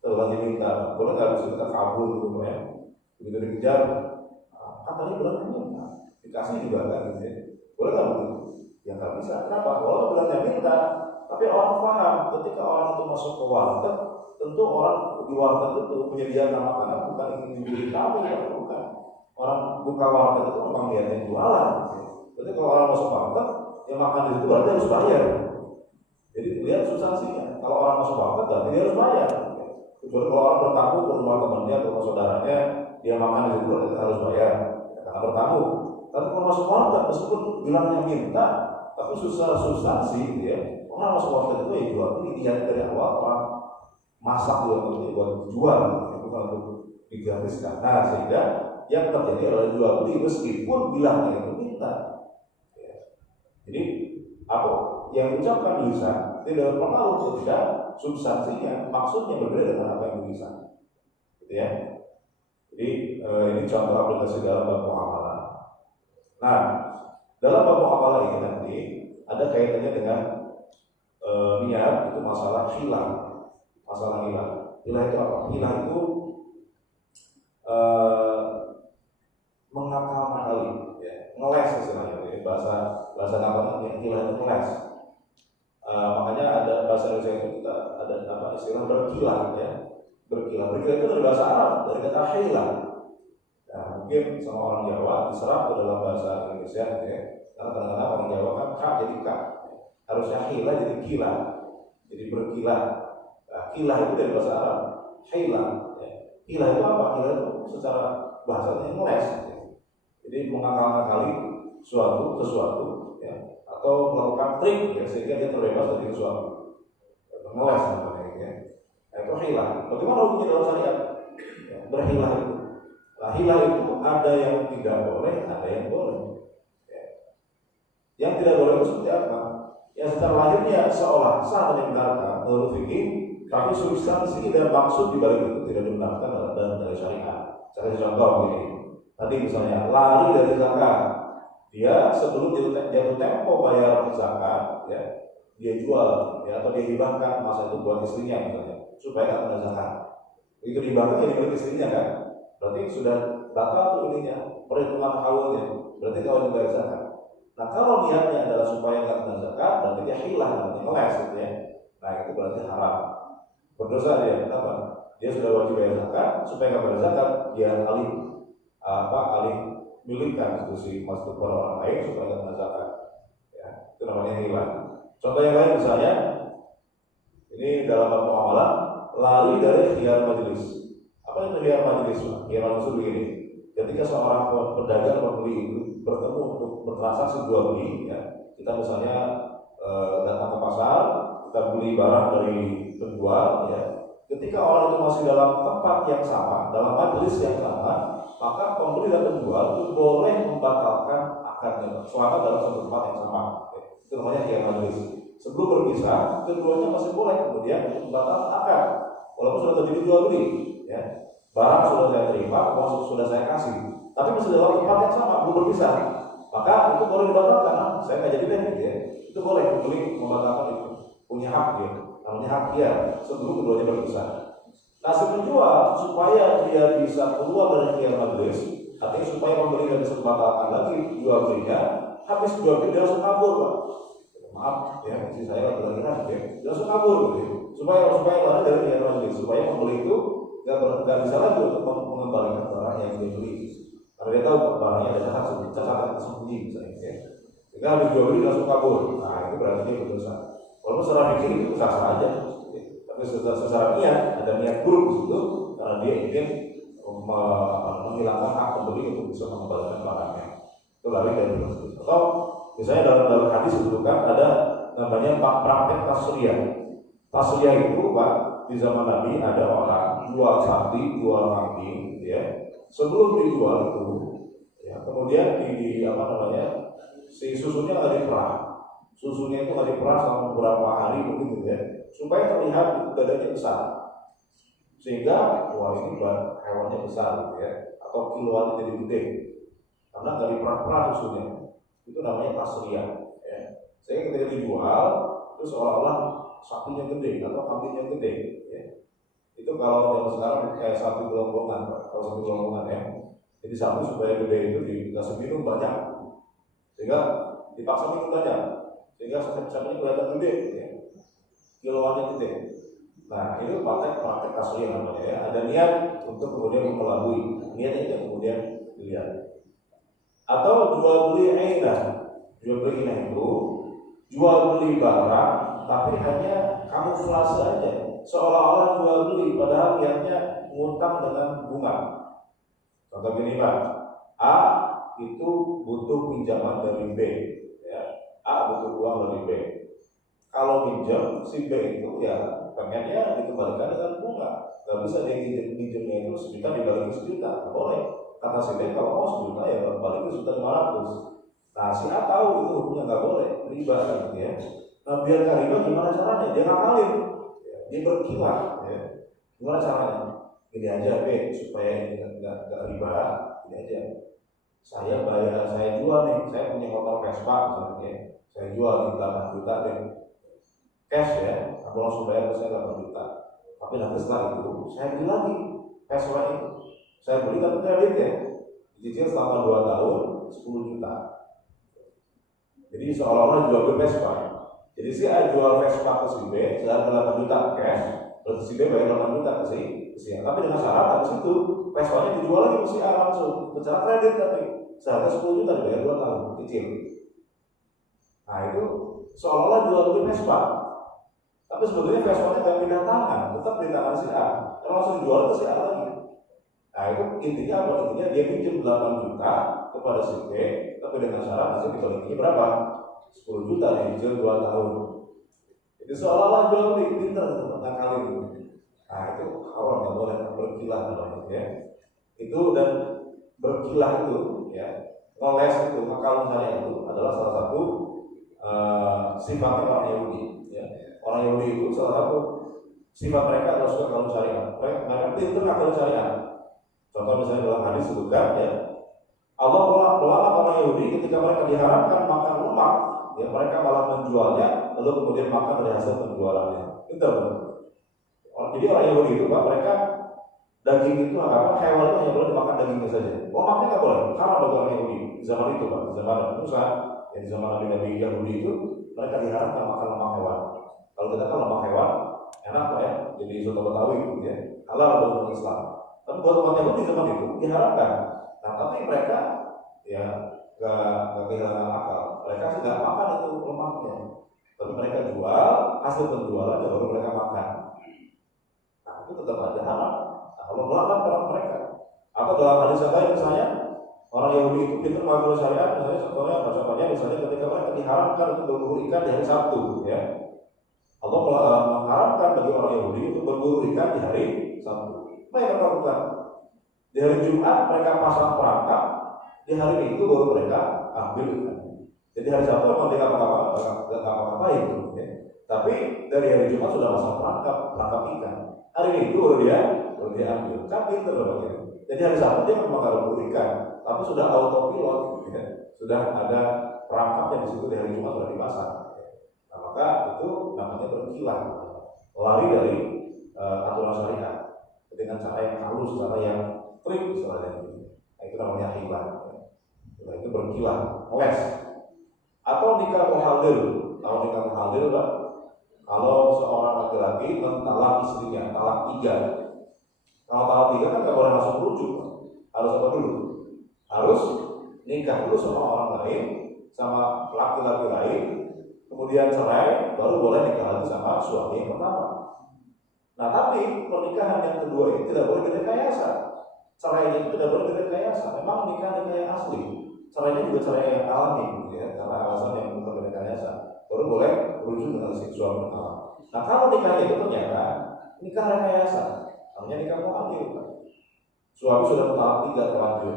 Terus lagi minta, boleh nggak bisa kita kabur gitu ya? Begitu dikejar, kan tadi bilangnya minta, dikasih juga kan gitu ya? Boleh nggak begitu? Ya nggak bisa. Kenapa? Walau bilangnya minta, tapi orang paham ketika orang itu masuk ke warteg, tentu orang di warteg itu menyediakan makanan bukan ingin dibeli tamu, ya bukan. Orang buka warteg itu memang niatnya jualan. Jadi kalau orang masuk warteg, yang makan di situ berarti harus bayar. Jadi lihat substansinya. Kalau orang masuk warteg berarti dia harus bayar. Kecuali kalau orang bertamu ke rumah temannya atau rumah saudaranya, dia makan di situ berarti harus bayar. Karena bertamu. Tapi kalau masuk warteg, meskipun bilangnya minta, tapi secara substansi, ya, orang masuk warteg itu ya jual. Ini niat dari awal orang masak juga itu buat jual, bukan untuk digratiskan. Nah sehingga yang terjadi adalah jual beli meskipun bilangnya itu minta. Ya. Jadi apa yang diucapkan lisan tidak berpengaruh ketika substansinya, maksudnya berbeda dengan apa yang tulisan. Gitu ya. Jadi ini contoh aplikasi dalam bab muamalah. Nah, dalam bab muamalah ini nanti ada kaitannya dengan niat, itu masalah khilaf. Masalah khilaf. Khilaf itu apa? Khilaf itu mengakal-akali, ya, ngeles istilahnya, ya, bahasa bahasa gampangnya hilah itu ngeles. Makanya ada bahasa Indonesia itu kita ada istilah berkilah ya. Berkilah itu dari bahasa Arab, dari kata hilah. Nah, mungkin sama orang Jawa diserap ke dalam bahasa Indonesia gitu ya. Karena kadang-kadang orang Jawa kan K jadi K. Harusnya hilah jadi kilah. Jadi berkilah. Nah, kilah itu dari bahasa Arab. Hilah. Ya. Kilah itu apa? Kilah itu secara bahasanya ngeles. Ya. Jadi mengakal-akali sesuatu ya, atau melakukan trik ya, sehingga dia terbebas dari sesuatu. Ngeles namanya ya. Nah, itu hilah. Bagaimana hukumnya dalam syariat? Ya, berhilah itu. Nah, hilah itu ada yang tidak boleh, ada yang boleh. Ya. Yang tidak boleh itu seperti apa? Ya secara lahirnya seolah sah dan dibenarkan menurut fikih, tapi substansi dan maksud dibalik itu tidak dibenarkan dalam syariat. Saya contoh begini. Tadi misalnya lari dari zakat, dia sebelum jatuh tempo bayar zakat, ya dia jual, ya atau dia hibahkan masa itu buat istrinya misalnya, supaya tak kena zakat. Itu dibahkan ya diberi istrinya kan, berarti sudah batal tuh ininya, perhitungan haulnya, berarti kalau dibayar zakat. Nah kalau niatnya adalah supaya tak kena zakat, berarti dia hilah, namanya ngeles gitu ya. Nah itu berarti haram, berdosa dia. Kenapa? Dia sudah wajib bayar zakat, supaya tak bayar zakat, dia alih milikkan itu si emas itu kepada orang lain supaya kena zakat. Ya, itu namanya hilang. Contoh yang lain misalnya, ini dalam bab muamalah, lari dari khiyar majelis. Apa itu khiyar majelis? Khiyar majelis itu begini. Ketika seorang pedagang pembeli itu bertemu untuk bertransaksi jual beli, ya, kita misalnya datang ke pasar, kita beli barang dari penjual, ya. Ketika orang itu masih dalam tempat yang sama, dalam majelis yang sama, maka pembeli dan penjual itu boleh membatalkan akadnya selama dalam satu tempat yang sama. Itu namanya khiyar majelis. Sebelum berpisah, keduanya masih boleh kemudian untuk membatalkan akad, walaupun sudah terjadi jual beli. Ya. Barang sudah saya terima, uang sudah saya kasih, tapi masih dalam tempat yang sama, belum berpisah. Maka itu boleh dibatalkan. Saya nggak jadi deh, ya. Itu boleh pembeli membatalkan itu, punya hak dia. Namanya hak dia sebelum keduanya berpisah. Nah, si penjual supaya dia bisa keluar dari khiyar majelis, artinya supaya pembeli tidak bisa membatalkan lagi jual belinya, habis jual beli dia langsung kabur, Pak. Maaf ya, istri saya lagi ya, dia langsung kabur, gitu. supaya lari dari khiyar majelis, supaya pembeli itu nggak bisa lagi untuk mengembalikan barang yang dia beli, karena dia tahu barangnya ada cacat tersembunyi misalnya, ya. Sehingga habis jual beli langsung kabur. Nah, itu berarti dia berdosa. Walaupun secara fikih itu sah-sah aja, tapi secara niat ada niat buruk di situ karena dia ingin menghilangkan hak pembeli untuk bisa mengembalikan barangnya. Itu lari dari tersebut. Atau misalnya dalam hadis disebutkan ada namanya praktek tasriyah. Tasriyah itu Pak, di zaman Nabi ada orang jual sapi, jual kambing, ya. Sebelum dijual itu, ya, kemudian si susunya nggak diperah. Susunya itu nggak diperah selama beberapa hari mungkin gitu ya, supaya terlihat itu dadanya besar, sehingga wah ini hewannya besar gitu ya, atau kiloannya jadi gede karena nggak diperah-perah susunya. Itu namanya tasriyah, ya. Sehingga ketika dijual itu seolah-olah sapinya gede atau kambingnya gede, ya. Itu kalau zaman sekarang kayak sapi gelonggongan, kalau sapi gelonggongan ya. Jadi sapi supaya gede itu dikasih minum banyak, sehingga dipaksa minum banyak, sehingga sapinya kelihatan gede, ya. Kiloannya gede. Nah, itu praktek tasriyah namanya, ya. Ada niat untuk kemudian mengelabui, niatnya itu kemudian dilihat. Atau jual beli ainah. Jual beli ainah itu jual beli barang tapi hanya kamuflase aja, seolah-olah jual beli padahal niatnya ngutang dengan bunga. Contoh gini Pak, A itu butuh pinjaman dari B, ya. A butuh uang dari B. Kalau pinjam si B itu ya pengennya dikembalikan dengan bunga. Gak bisa dia pinjamnya itu sejuta dibagi sejuta, nggak boleh. Kata si B kalau mau sejuta ya balik ke 1.500. Nah si A tahu itu hukumnya nggak boleh, riba gitu ya. Nah biar nggak riba gimana caranya? Dia ngakalin, ya. Dia berkilah, ya. Gimana caranya? Gini aja B, supaya ini nggak riba, ini aja. Saya jual nih, saya punya motor Vespa misalnya, ya. Saya jual di 8 juta deh, cash ya. Aku langsung bayar ke saya 8 juta. Tapi nanti setelah itu saya beli lagi Vespa itu. Saya beli tapi kredit ya, dicicil selama 2 tahun 10 juta. Jadi seolah-olah jual beli Vespa. Jadi si A jual Vespa ke si B seharga 8 juta cash, terus si B bayar 8 juta ke si A. Tapi dengan syarat habis itu Vespanya dijual lagi ke si A langsung secara kredit, tapi seharga 10 juta dibayar 2 tahun kecil. Nah itu seolah-olah jual beli Vespa. Tapi sebetulnya Vespanya nggak pindah tangan, tetap di tangan si A. Karena langsung dijual ke si A lagi. Nah itu intinya apa? Intinya dia pinjam 8 juta kepada si B, tapi dengan syarat hasil dibalikinnya berapa? 10 juta dicicil 2 tahun. Jadi seolah-olah jual beli, pinter nakalin. Nah itu awal nggak boleh berkilah namanya ya. Itu dan berkilah itu ya, ngeles itu, nakal misalnya itu adalah salah satu sifatnya orang Yahudi ya. Orang Yahudi itu salah satu sifat mereka adalah suka kalung syariat. Mereka pinter nakal syariat. Contoh misalnya dalam hadis sebutkan ya, Allah melarang orang Yahudi ketika mereka diharamkan makan lemak, ya mereka malah menjualnya lalu kemudian makan dari hasil penjualannya. Itu jadi orang Yahudi itu Pak, mereka daging itu apa, hewan itu hanya boleh dimakan dagingnya saja. Lemaknya nggak boleh. Haram bagi orang Yahudi di zaman itu Pak, di zaman Musa, ya di zaman Nabi Yahudi itu mereka diharamkan makan lemak hewan. Kalau kita kan lemak hewan enak Pak ya, jadi soto Betawi gitu ya, halal buat Islam. Tapi buat umat Yahudi zaman itu diharamkan. Nah tapi mereka ya nggak kehilangan akal. Mereka sudah makan itu lemaknya, tapi mereka jual hasil penjualannya baru mereka makan. Nah itu tetap aja haram. Nah, kalau melarang orang mereka. Atau dalam hadis yang lain misalnya orang Yahudi itu pintar mengatur syariat, misalnya contohnya baca-baca misalnya ketika mereka diharamkan untuk berburu ikan di hari Sabtu, ya Allah mengharamkan bagi orang Yahudi untuk berburu ikan di hari Sabtu. Apa yang mereka lakukan? Di hari Jumat mereka pasang perangkap, di hari Minggu baru mereka ambil ikan. Jadi hari Sabtu memang dia nggak apa-apain, ya. Tapi dari hari Jumat sudah pasang perangkap ikan. Hari Minggu baru dia ambil. Kan pinter loh ya. Jadi hari Sabtu dia memang nggak berburu ikan, tapi sudah autopilot, ya. Sudah ada perangkapnya di situ, di hari Jumat sudah dipasang. Nah, maka itu namanya berkilah, lari dari aturan syariat dengan cara yang halus, cara yang trik istilahnya. Nah, itu namanya hilah. Nah, itu berkilah, ngeles. Atau nikah muhalil. Tahu nikah muhalil Pak? Kalau seorang laki-laki mentalak istrinya, talak 3. Kalau talak 3 kan nggak boleh langsung rujuk. Harus apa dulu? Harus nikah dulu sama orang lain, sama laki-laki lain, kemudian cerai, baru boleh nikah lagi sama suami yang pertama. Nah tapi pernikahan yang kedua ini tidak boleh direkayasa. Cerainya itu tidak boleh direkayasa. Memang nikah yang asli. Cerainya juga cerai yang alami, gitu ya, karena alasan yang bukan direkayasa. Baru boleh berujuk dengan si suami pertama. Nah kalau nikahnya itu ternyata nikah rekayasa, namanya nikah mu'adil. Suami sudah talak 3 terlanjur,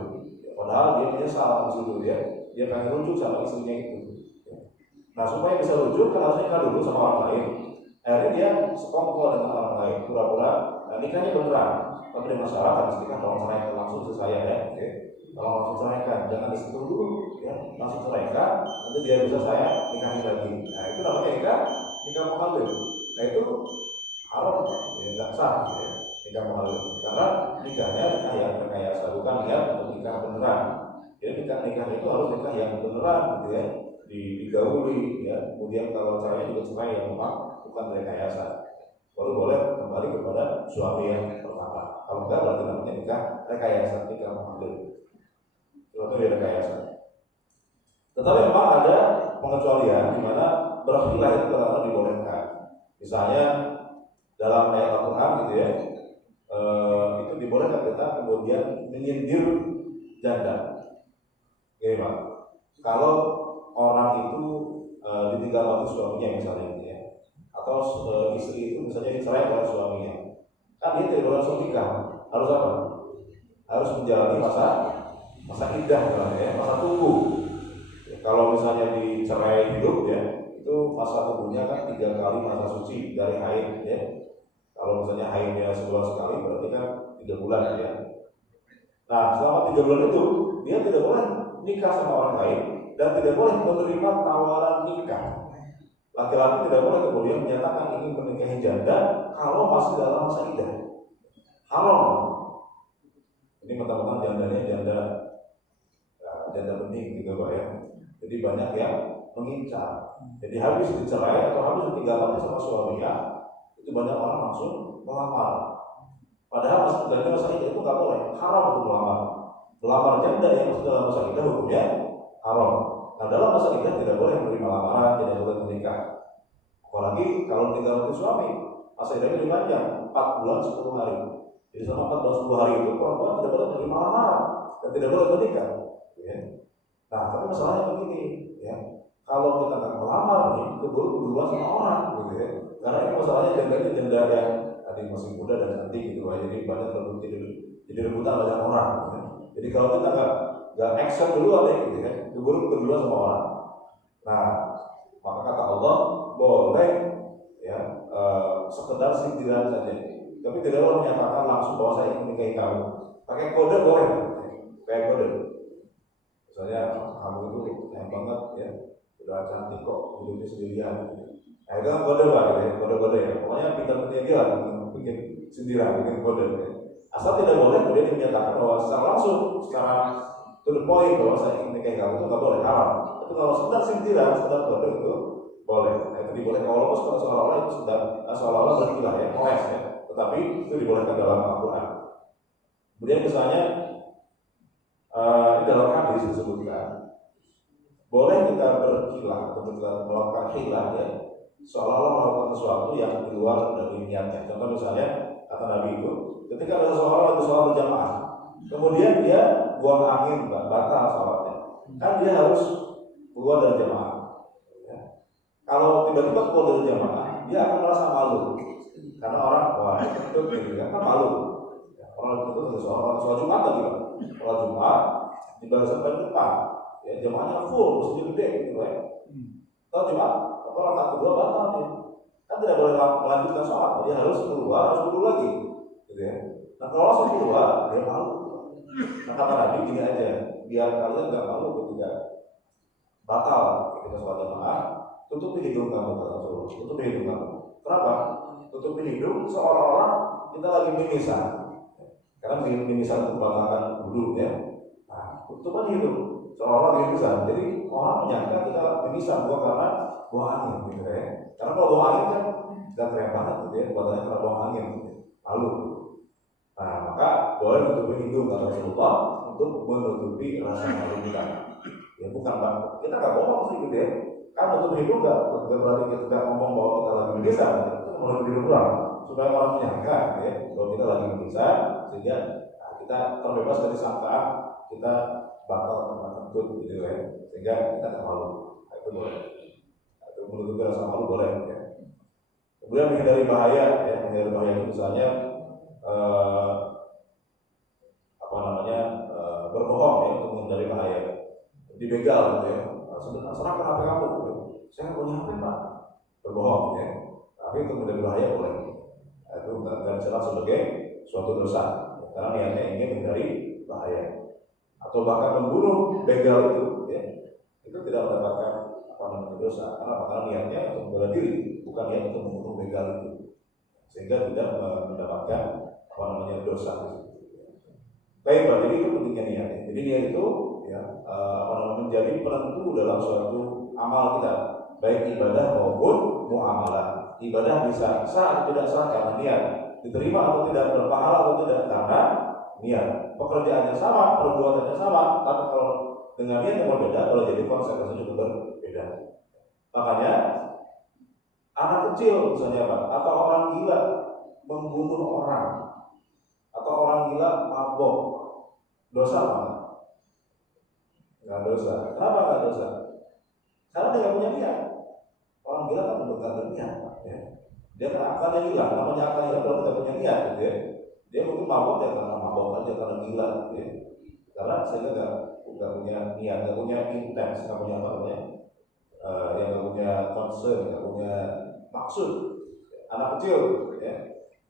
padahal dia menyesal di situ dia pengen rujuk sama istrinya itu. Nah supaya bisa rujuk kan harus nikah dulu sama orang lain. Akhirnya dia sekongkol dengan orang lain, pura-pura nikahnya beneran. Tapi dengan syarat harus nikah tolong ceraikan langsung ke saya ya, oke? Tolong langsung ceraikan, jangan disitu dulu, ya langsung ceraikan, nanti biar bisa saya nikahi lagi. Nah itu namanya nikah muhalil. Nah itu haram, ya nggak sah, ya nikah muhalil. Karena nikahnya nikah yang rekayasa, bukan niat untuk nikah beneran. Jadi nikah itu harus nikah yang beneran, gitu ya. Digauli ya, kemudian kalau caranya juga cerai yang memang bukan rekayasa, baru boleh kembali kepada suami yang pertama. Kalau enggak berarti namanya nikah rekayasa, nikah muhalil. Itu rekayasa. Tetapi memang ada pengecualian di mana berhilah itu kadang-kadang dibolehkan. Misalnya dalam ayat Al-Quran gitu ya, itu dibolehkan kita kemudian menyindir janda. Oke Pak, kalau orang itu ditinggal oleh suaminya misalnya gitu ya, atau istri itu misalnya dicerai oleh suaminya, kan dia tidak boleh langsung nikah, harus apa? Harus menjalani masa iddah ya, masa tunggu. Ya, kalau misalnya dicerai hidup ya, itu masa tunggunya kan 3 kali masa suci dari haid ya. Kalau misalnya haidnya sebulan sekali berarti kan 3 bulan ya. Nah selama 3 bulan itu dia tidak boleh nikah sama orang lain dan tidak boleh menerima tawaran nikah. Laki-laki tidak boleh kemudian menyatakan ingin menikahi janda kalau masih dalam masa iddah. Haram. Ini mentang-mentang jandanya janda bening gitu Pak ya. Jadi banyak yang mengincar. Jadi habis dicerai atau habis ditinggalkan sama suaminya, itu banyak orang langsung melamar. Padahal sebenarnya masa idah itu nggak boleh, haram untuk melamar. Melamar janda yang masuk dalam masa idah hukumnya haram. Nah dalam masa idah tidak boleh menerima lamaran, tidak boleh menikah. Apalagi kalau tinggal dengan suami, masa idahnya lebih panjang, 4 bulan 10 hari. Jadi selama 4 bulan 10 hari itu perempuan tidak boleh menerima lamaran dan tidak boleh menikah. Ya. Nah tapi masalahnya begini, ya. Kalau kita nggak melamar nih, kedua sama orang, gitu ya. Karena ini masalahnya janda yang adik masih muda dan cantik gitu, jadi banyak jadi rebutan banyak orang. Gitu. Jadi kalau kita nggak action dulu ada gitu ya, kedua sama orang. Nah maka kata Allah boleh ya sekedar sindiran saja, tapi tidak boleh menyatakan langsung bahwa saya ingin menikahi kamu. Pakai kode boleh, kayak kode. Misalnya kamu itu yang banget ya, udah cantik kok, hidupnya sendirian. Nah itu kan kode pak, ya, kode ya. Pokoknya pintar-pintar dia lah, bikin sindiran, bikin kode. Ya. Asal tidak boleh kemudian menyatakan bahwa secara langsung, secara to the point bahwa saya ingin menikahi kamu itu nggak boleh, haram. Tapi kalau sekedar sindiran, sekedar kode itu boleh. Nah, itu dibolehkan walaupun seolah-olah itu sudah seolah-olah berkilah ya, moles ya. Tetapi itu dibolehkan dalam Al-Quran. Kemudian misalnya di dalam hadis disebutkan boleh kita berkilah atau melakukan hilah ya, seolah-olah melakukan sesuatu yang di luar dari niatnya. Contoh misalnya kata Nabi itu, ketika ada seseorang lagi sholat berjamaah, kemudian dia buang angin, batal sholatnya, kan dia harus keluar dari jamaah. Ya. Kalau tiba-tiba keluar dari jamaah, dia akan merasa malu, karena orang wah itu gitu kan malu. Ya, orang itu sholat Jumat lagi, sholat Jumat di barisan paling depan. Ya, jamaahnya full, masjidnya gede gitu ya. Kalau cuma rakaat kedua batal ya. Kan tidak boleh melanjutkan sholat, dia harus keluar, harus dulu lagi, gitu ya. Nah kalau langsung keluar, dia malu. Nah kata Nabi gini aja, biar kalian nggak malu ketika batal ketika sholat jamaah, tutupi hidung kamu kata Rasulullah, tutupi hidung kamu. Kenapa? Tutupi hidung seolah-olah kita lagi mimisan, karena mimisan itu melambangkan wudhu ya. Nah, tutupan hidung seolah-olah mimisan. Jadi orang menyangka kita mimisan bukan karena buang angin gitu ya. Karena kalau buang angin kan nggak keren banget gitu ya, buatannya karena buang angin gitu. Lalu, nah maka boleh menutupi hidung kata Rasulullah untuk menutupi rasa malu kita. Ya bukan bang, kita nggak bohong sih gitu ya. Kan menutup hidung nggak berarti kita ngomong bahwa kita lagi mimisan, itu menutup hidung doang supaya orang menyangka gitu ya, bahwa kita lagi mimisan sehingga kita terbebas dari sangkaan kita bakal kena kentut gitu ya, sehingga kita nggak malu. Nah, itu boleh. Itu menutupi rasa malu boleh ya. Kemudian menghindari bahaya ya, menghindari bahaya itu misalnya berbohong ya untuk menghindari bahaya, dibegal gitu ya. Serahkan HP kamu, gitu. Saya nggak punya HP pak, berbohong ya. Tapi untuk menghindari bahaya boleh. Nah, itu nggak dicelah sebagai suatu dosa ya, karena niatnya ingin menghindari bahaya. Atau bahkan membunuh begal ya, itu tidak mendapatkan dosa karena niatnya untuk membela diri, bukan niat untuk membunuh begal itu, sehingga tidak mendapatkan dosa. Baik pak, jadi itu pentingnya niat. Jadi niat itu ya menjadi penentu dalam suatu amal kita, baik ibadah maupun muamalah. Ibadah bisa sah atau tidak sah karena niat, diterima atau tidak, berpahala atau tidak karena niat. Pekerjaannya sama, perbuatannya sama, tapi kalau dengan niat yang berbeda, kalau jadi konsekuensinya juga berbeda. Makanya anak kecil misalnya Pak, atau orang gila membunuh orang, atau orang gila mabok, dosa apa? Nggak dosa. Kenapa nggak dosa? Karena dia nggak punya niat. Orang gila kan nggak berniat, ya. Dia kan akalnya hilang, namanya akal hilang kalau tidak punya niat, gitu ya. Dia mungkin mabok ya karena mabok aja, karena gila, gitu ya. Karena saya nggak punya niat, nggak punya intens, nggak punya apa namanya, yang nggak punya concern, nggak punya maksud. Anak kecil, ya,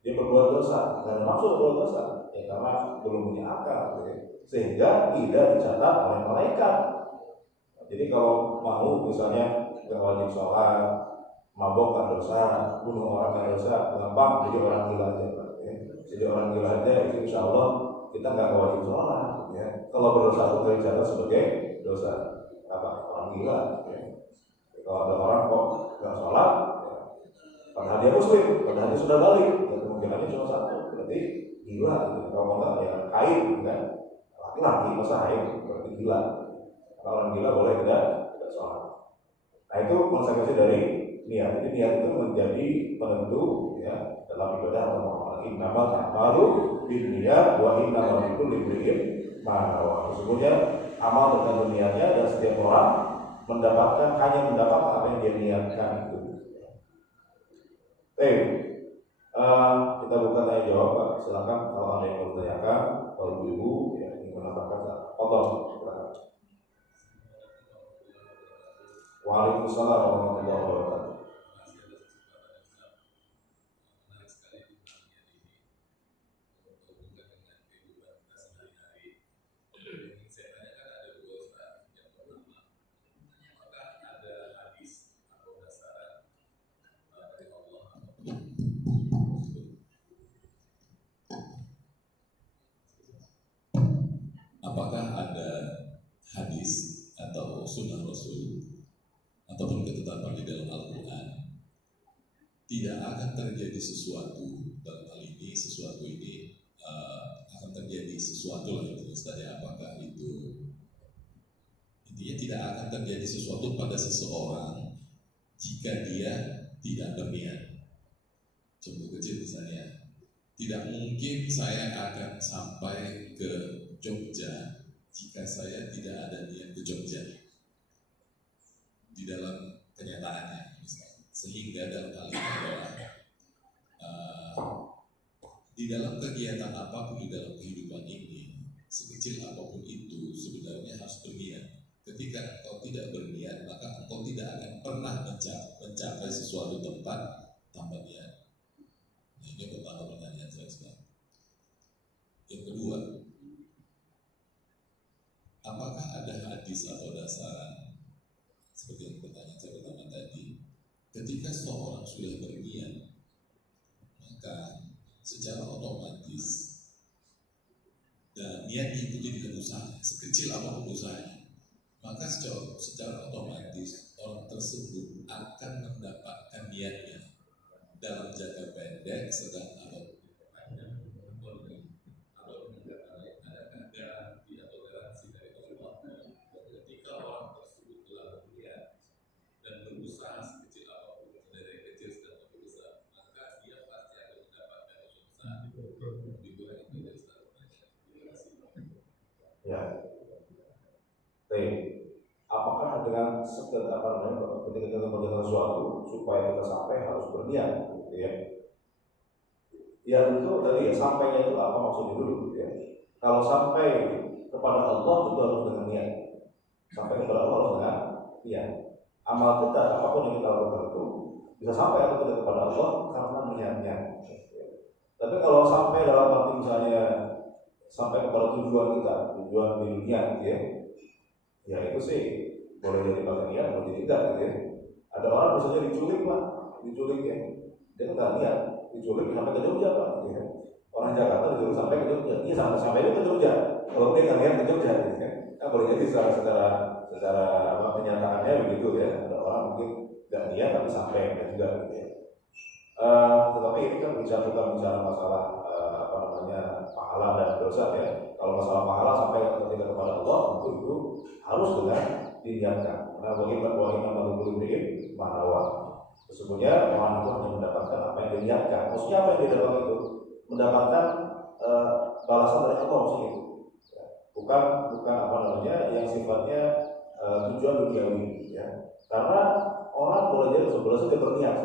dia berbuat dosa, nggak ada maksud berbuat dosa, ya karena belum punya akal, gitu ya. Sehingga tidak dicatat oleh malaikat. Jadi kalau mau misalnya nggak wajib sholat, mabok kan dosa, bunuh orang kan dosa, gampang jadi orang gila aja, ya. Jadi orang gila aja itu insya Allah kita nggak wajib sholat, ya. Kalau berdosa itu dicatat sebagai dosa apa orang gila, ya. Kalau ada orang kok nggak sholat, ya, padahal dia muslim, padahal dia sudah balik, ya kemungkinannya cuma satu, berarti gila. Gitu. Kalau nggak ya haid, kan? Laki-laki masa haid berarti gila. Kalau orang gila boleh tidak sholat. Nah itu konsekuensi dari niat. Jadi niat itu menjadi penentu ya dalam ibadah atau muamalah. Innamal a'malu binniyat wa innamal likulli imri'in ma nawa. Sesungguhnya amal tergantung niatnya dan setiap orang hanya mendapatkan apa yang dia niatkan itu. Kita buka tanya jawab, Pak. Silakan kalau ada yang mau bertanyakan, kalau ibu-ibu ya ingin menambahkan, foto. Waalaikumsalam warahmatullahi wabarakatuh. Apakah ada hadis atau sunnah Rasul ataupun ketetapan di dalam Al-Quran tidak akan terjadi sesuatu, dalam hal ini sesuatu ini akan terjadi sesuatu lah itu istilahnya, apakah itu intinya tidak akan terjadi sesuatu pada seseorang jika dia tidak berniat. Contoh kecil misalnya, tidak mungkin saya akan sampai ke Jogja jika saya tidak ada niat ke Jogja di dalam kenyataannya misalnya. Sehingga dalam hal ini adalah di dalam kegiatan apapun di dalam kehidupan ini, sekecil apapun itu sebenarnya harus berniat. Ketika engkau tidak berniat, maka engkau tidak akan pernah mencapai sesuatu tempat tanpa niat. Nah, ini pertama pertanyaan saya sekarang. Yang kedua, apakah ada hadis atau dasaran seperti yang pertanyaan saya pertama tadi, ketika seorang sudah berniat, maka secara otomatis dan niat diikuti dengan usaha, sekecil apapun usahanya, maka secara otomatis orang tersebut akan mendapatkan niatnya dalam jangka pendek, sedang atau Ya. Apakah dengan ketika kita mengerjakan sesuatu supaya kita sampai harus berniat, gitu ya? Ya tentu tadi ya, sampainya itu apa maksudnya dulu, gitu ya? Kalau sampai kepada Allah itu harus dengan niat. Sampai kepada Allah harus dengan niat. Amal kita apapun yang kita lakukan itu bisa sampai atau tidak kepada Allah karena niatnya. Tapi kalau sampai dalam arti misalnya sampai kepada tujuan kita, tujuan di dunia, gitu ya, ya itu sih boleh jadi pakai niat, boleh jadi tidak, gitu ya. Ada orang misalnya diculik Pak, diculik ya, dia nggak niat, diculik sampai ke Jogja Pak, gitu ya. Orang Jakarta diculik sampai ke Jogja, iya sampai itu ke Jogja, kalau dia nggak niat ke Jogja, gitu ya. Nah, boleh jadi secara apa kenyataannya begitu ya. Ada orang mungkin nggak niat tapi sampai juga, gitu ya. Tetapi ini kan bukan bicara masalah apa namanya pahala dan dosa ya. Kalau masalah pahala sampai ketika kepada Allah tentu itu harus dengan diniatkan. Nah, bagaimana mengukur mahnawa. Sesungguhnya orang itu hanya mendapatkan apa yang diniatkan. Maksudnya apa yang dia dapatkan itu? Mendapatkan balasan dari Allah maksudnya itu. Bukan apa namanya yang sifatnya tujuan duniawi ya. Karena orang boleh jadi sebenarnya dia berniat,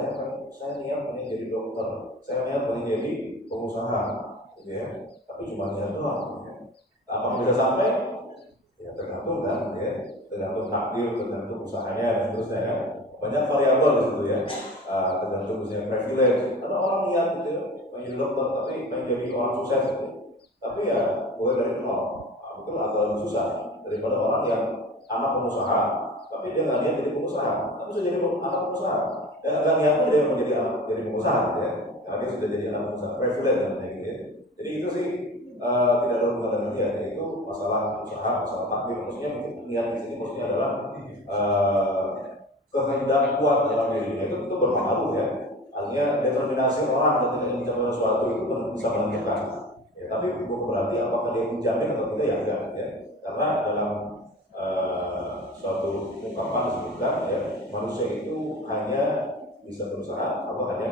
saya niat pengen jadi dokter, saya niat pengen jadi pengusaha, gitu ya. Tapi cuma niat doang. Ya. Apakah bisa sampai? Ya tergantung kan, ya. Tergantung takdir, tergantung usahanya dan seterusnya ya. Banyak variabel di situ ya. Tergantung misalnya privilege. Ada orang niat gitu ya, pengen jadi dokter, tapi pengen jadi orang sukses. Gitu. Tapi ya mulai dari nol. Itu agak lebih susah daripada orang yang anak pengusaha, tapi dia nggak niat jadi pengusaha. Tapi sudah jadi anak pengusaha. Dan nggak niat dia menjadi anak jadi pengusaha, gitu ya. Karena dia sudah jadi anak pengusaha, privilege dan gitu ya. Jadi itu sih tidak ada hubungan dengan niat, yaitu masalah usaha, masalah takdir. Maksudnya niat di sini maksudnya adalah kehendak kuat dalam dirinya itu berpengaruh ya. Artinya determinasi orang ketika mencapai sesuatu itu bisa menentukan. Ya, tapi bukan berarti apakah dia menjamin atau tidak ya enggak ya. Karena dalam suatu ungkapan disebutkan ya, manusia itu hanya bisa berusaha, Allah hanya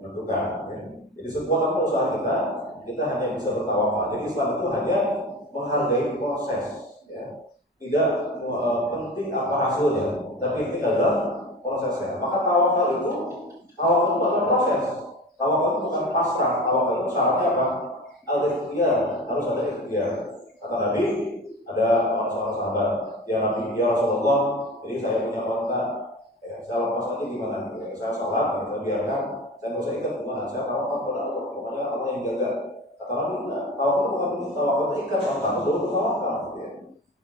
menentukan ya. Jadi sekuat apa usaha kita hanya bisa bertawakal. Jadi Islam itu hanya menghargai proses ya. Tidak penting apa hasilnya, tapi itu adalah prosesnya. Maka tawakal itu adalah proses. Tawakal itu bukan pasrah. Tawakal itu syaratnya apa? Al-ikhtiyar, harus ada ikhtiar. Kata Nabi, ada seorang sahabat, ya Nabi, ya Rasulullah, jadi saya punya kontak, ya, saya lepas aja gimana? Ya, saya sholat, ya, saya biarkan, saya nggak usah ikat kemana, saya tawakal pada Allah, pokoknya Allah yang jaga. Kata Nabi, enggak, tawakal bukan begitu, tawakal itu ikat kontak, baru tawakal. Ya.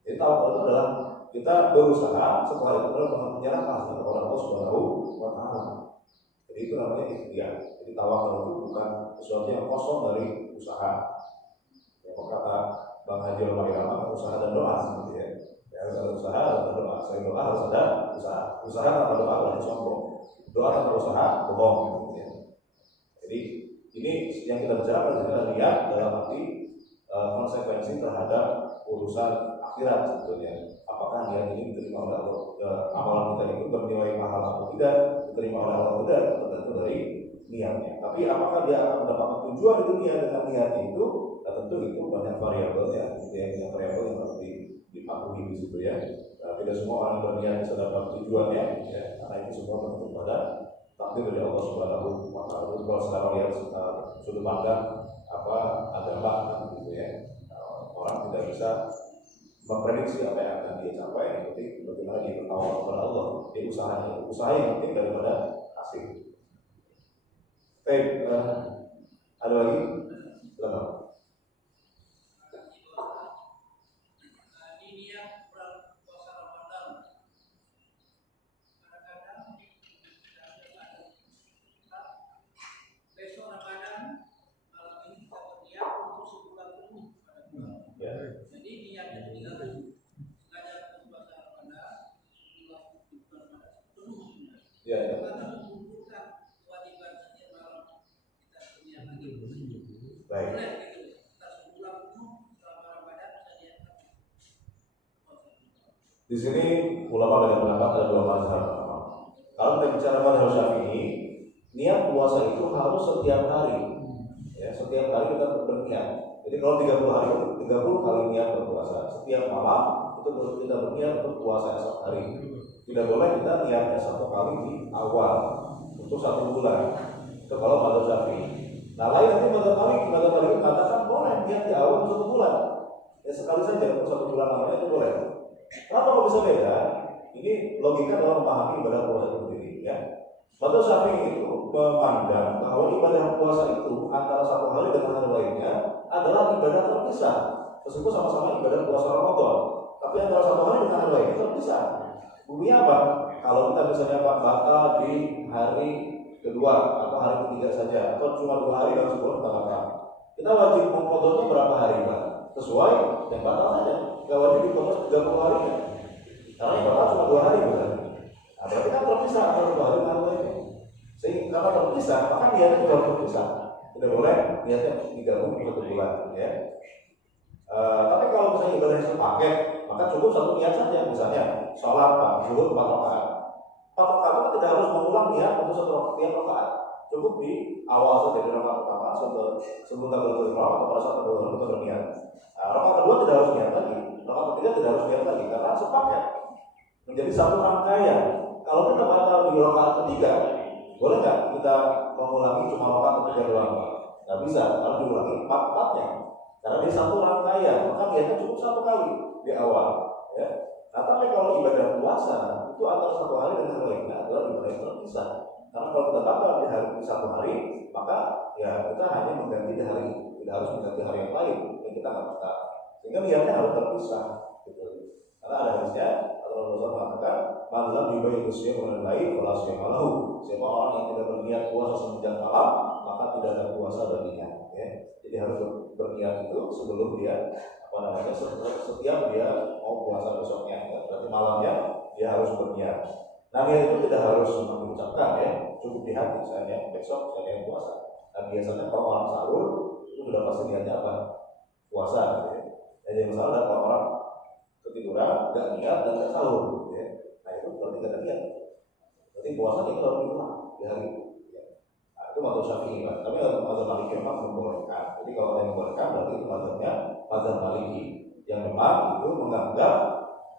Jadi tawakal itu adalah kita berusaha, setelah itu adalah menyerahkan kepada Allah Subhanahu wa Ta'ala. Jadi itu namanya ikhtiar. Jadi tawakal itu bukan sesuatu yang kosong dari usaha. Ya, kata Bang Haji Al-Mahirama, usaha dan doa seperti ya. Ya, harus ada usaha dan doa. Selain doa harus ada usaha. Usaha tanpa doa adalah sombong. Doa tanpa usaha bohong. Gitu ya. Jadi ini yang kita bicarakan adalah niat dalam arti konsekuensi terhadap urusan akhirat sebetulnya. Apakah niat ini diterima oleh Allah? Amalan kita itu bernilai mahal atau tidak, diterima oleh Allah tidak, tergantung dari niatnya. Tapi apakah dia akan mendapatkan tujuan di dunia dengan niatnya itu? Nah, tentu itu banyak variabel ya, banyak variabel yang harus dipatuhi di situ ya. Tidak semua orang berniat bisa dapat tujuannya, ya, karena itu semua tergantung pada takdir dari Allah Subhanahu wa Ta'ala. Kalau sekarang lihat sudut pandang apa agama gitu ya, orang tidak bisa memprediksi apa yang akan dia capai, yang penting bagaimana dia bertawakal kepada Allah, dia usaha yang penting daripada hasil. Baik, ada lagi? Silakan. Ya, ya. Baik. Di sini ulama banyak pendapat, ada dua mazhab. Kalau kita bicara mazhab Syafi'i, niat puasa itu harus setiap hari. Ya, setiap hari kita berniat. Jadi kalau 30 hari, 30 kali niat berpuasa. Setiap malam itu kita berniat untuk puasa esok hari. Tidak boleh kita niatnya satu kali di awal untuk 1 bulan. Itu kalau mazhab Syafi'i. Nah, lain nanti mazhab Malik katakan boleh niat di awal untuk 1 bulan. Ya sekali saja untuk 1 bulan namanya itu boleh. Kenapa kok bisa beda? Ini logika dalam memahami ibadah puasa itu sendiri ya. Mazhab Syafi'i itu memandang bahwa ibadah puasa itu antara 1 hari dengan hari lainnya adalah ibadah terpisah. Meskipun sama-sama ibadah puasa Ramadan, tapi antara 1 hari dengan hari lainnya terpisah. Buktinya apa? Kalau kita misalnya batal di hari kedua atau hari ketiga saja, atau cuma 2 hari dalam sebulan kita batal, kita wajib mengkodoknya berapa hari Pak? Sesuai yang batal saja. Gak wajib dikodok 30 hari ya. Karena yang batal cuma 2 hari bukan? Nah, berarti kan terpisah antara 2 hari dan hari lainnya. Sehingga karena terpisah, maka niatnya juga harus terpisah. Tidak boleh niatnya digabung 1 bulan ya. Tapi kalau misalnya ibadahnya sepaket, maka cukup 1 niat saja. Misalnya sholat zuhur 4 rakaat. 4 rakaat itu tidak harus mengulang niat untuk 1 rakaat. Cukup di awal saja, di rakaat pertama sebelum takbiratul ihram atau pada saat takbiratul ihram kita berniat. Nah, rakaat kedua tidak harus niat lagi, rakaat ketiga tidak harus niat lagi karena sepaket menjadi 1 rangkaian. Kalau kita batal di rakaat ketiga, boleh nggak kita mengulangi cuma rakaat ketiga doang? Nggak bisa, harus diulangi 4-4-nya. Karena di 1 rangkaian, maka niatnya cukup 1 kali di awal. Ya. Nah, tapi kalau ibadah puasa itu antara 1 hari dengan hari lainnya adalah ibadah yang terpisah. Karena kalau kita batal di 1 hari, maka ya kita hanya mengganti di hari itu, tidak harus mengganti hari yang lain yang kita nggak bisa. Sehingga niatnya harus terpisah. Gitu. Karena ada hadisnya, Rasulullah mengatakan, "Malam yubayyitu syiyam min al-lail fala syiyama lahu." Siapa orang yang tidak berniat puasa semenjak malam, maka tidak ada puasa baginya. Ya. Jadi harus berniat itu sebelum dia setiap dia mau puasa besoknya. Ya. Berarti malamnya dia harus berniat. Nah, niat itu tidak harus mengucapkan ya, cukup di hati. Misalnya besok saya niat puasa. Nah, biasanya kalau orang sahur itu sudah pasti niatnya apa? Puasa gitu ya. Jadi yang salah kalau orang ketiduran, nggak niat dan nggak sahur gitu ya. Nah itu berarti tidak niat. Berarti puasa itu harus diulang di hari itu. Ya. Nah, itu mazhab Syafi'i kan. Tapi mazhab Maliki memang membolehkan. Jadi kalau ada yang membolehkan berarti itu mazhabnya mazhab Maliki. Yang memang itu menganggap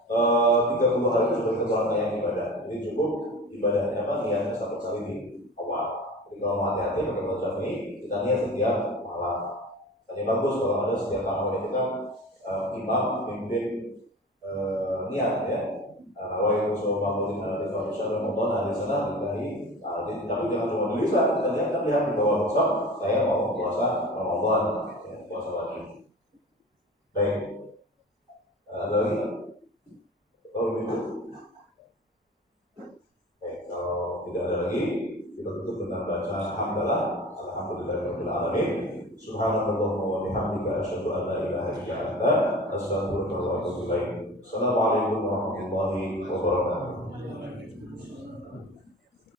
30 hari itu sebagai rangkaian ibadah. Jadi cukup ibadahnya apa? Niatnya satu kali di awal. Jadi kalau mau hati-hati pakai mazhab Syafi'i, kita niat setiap malam. Tadi bagus kalau ada setiap malam itu kan imam pimpin niat ya. Awal usul bangunin hari Rasul Ramadan hari Senin dari tapi jangan cuma di lisan, kita lihat kan lihat di bawah besok saya mau puasa Ramadan ya, puasa lagi. Baik, ada lagi? Kalau begitu, baik, kalau tidak ada lagi kita tutup dengan baca hamdalah. Alhamdulillahirabbil alamin. Subhanakallahumma wa bihamdika asyhadu an la ilaha illa anta astaghfiruka wa atubu ilaik. Assalamualaikum warahmatullahi wabarakatuh.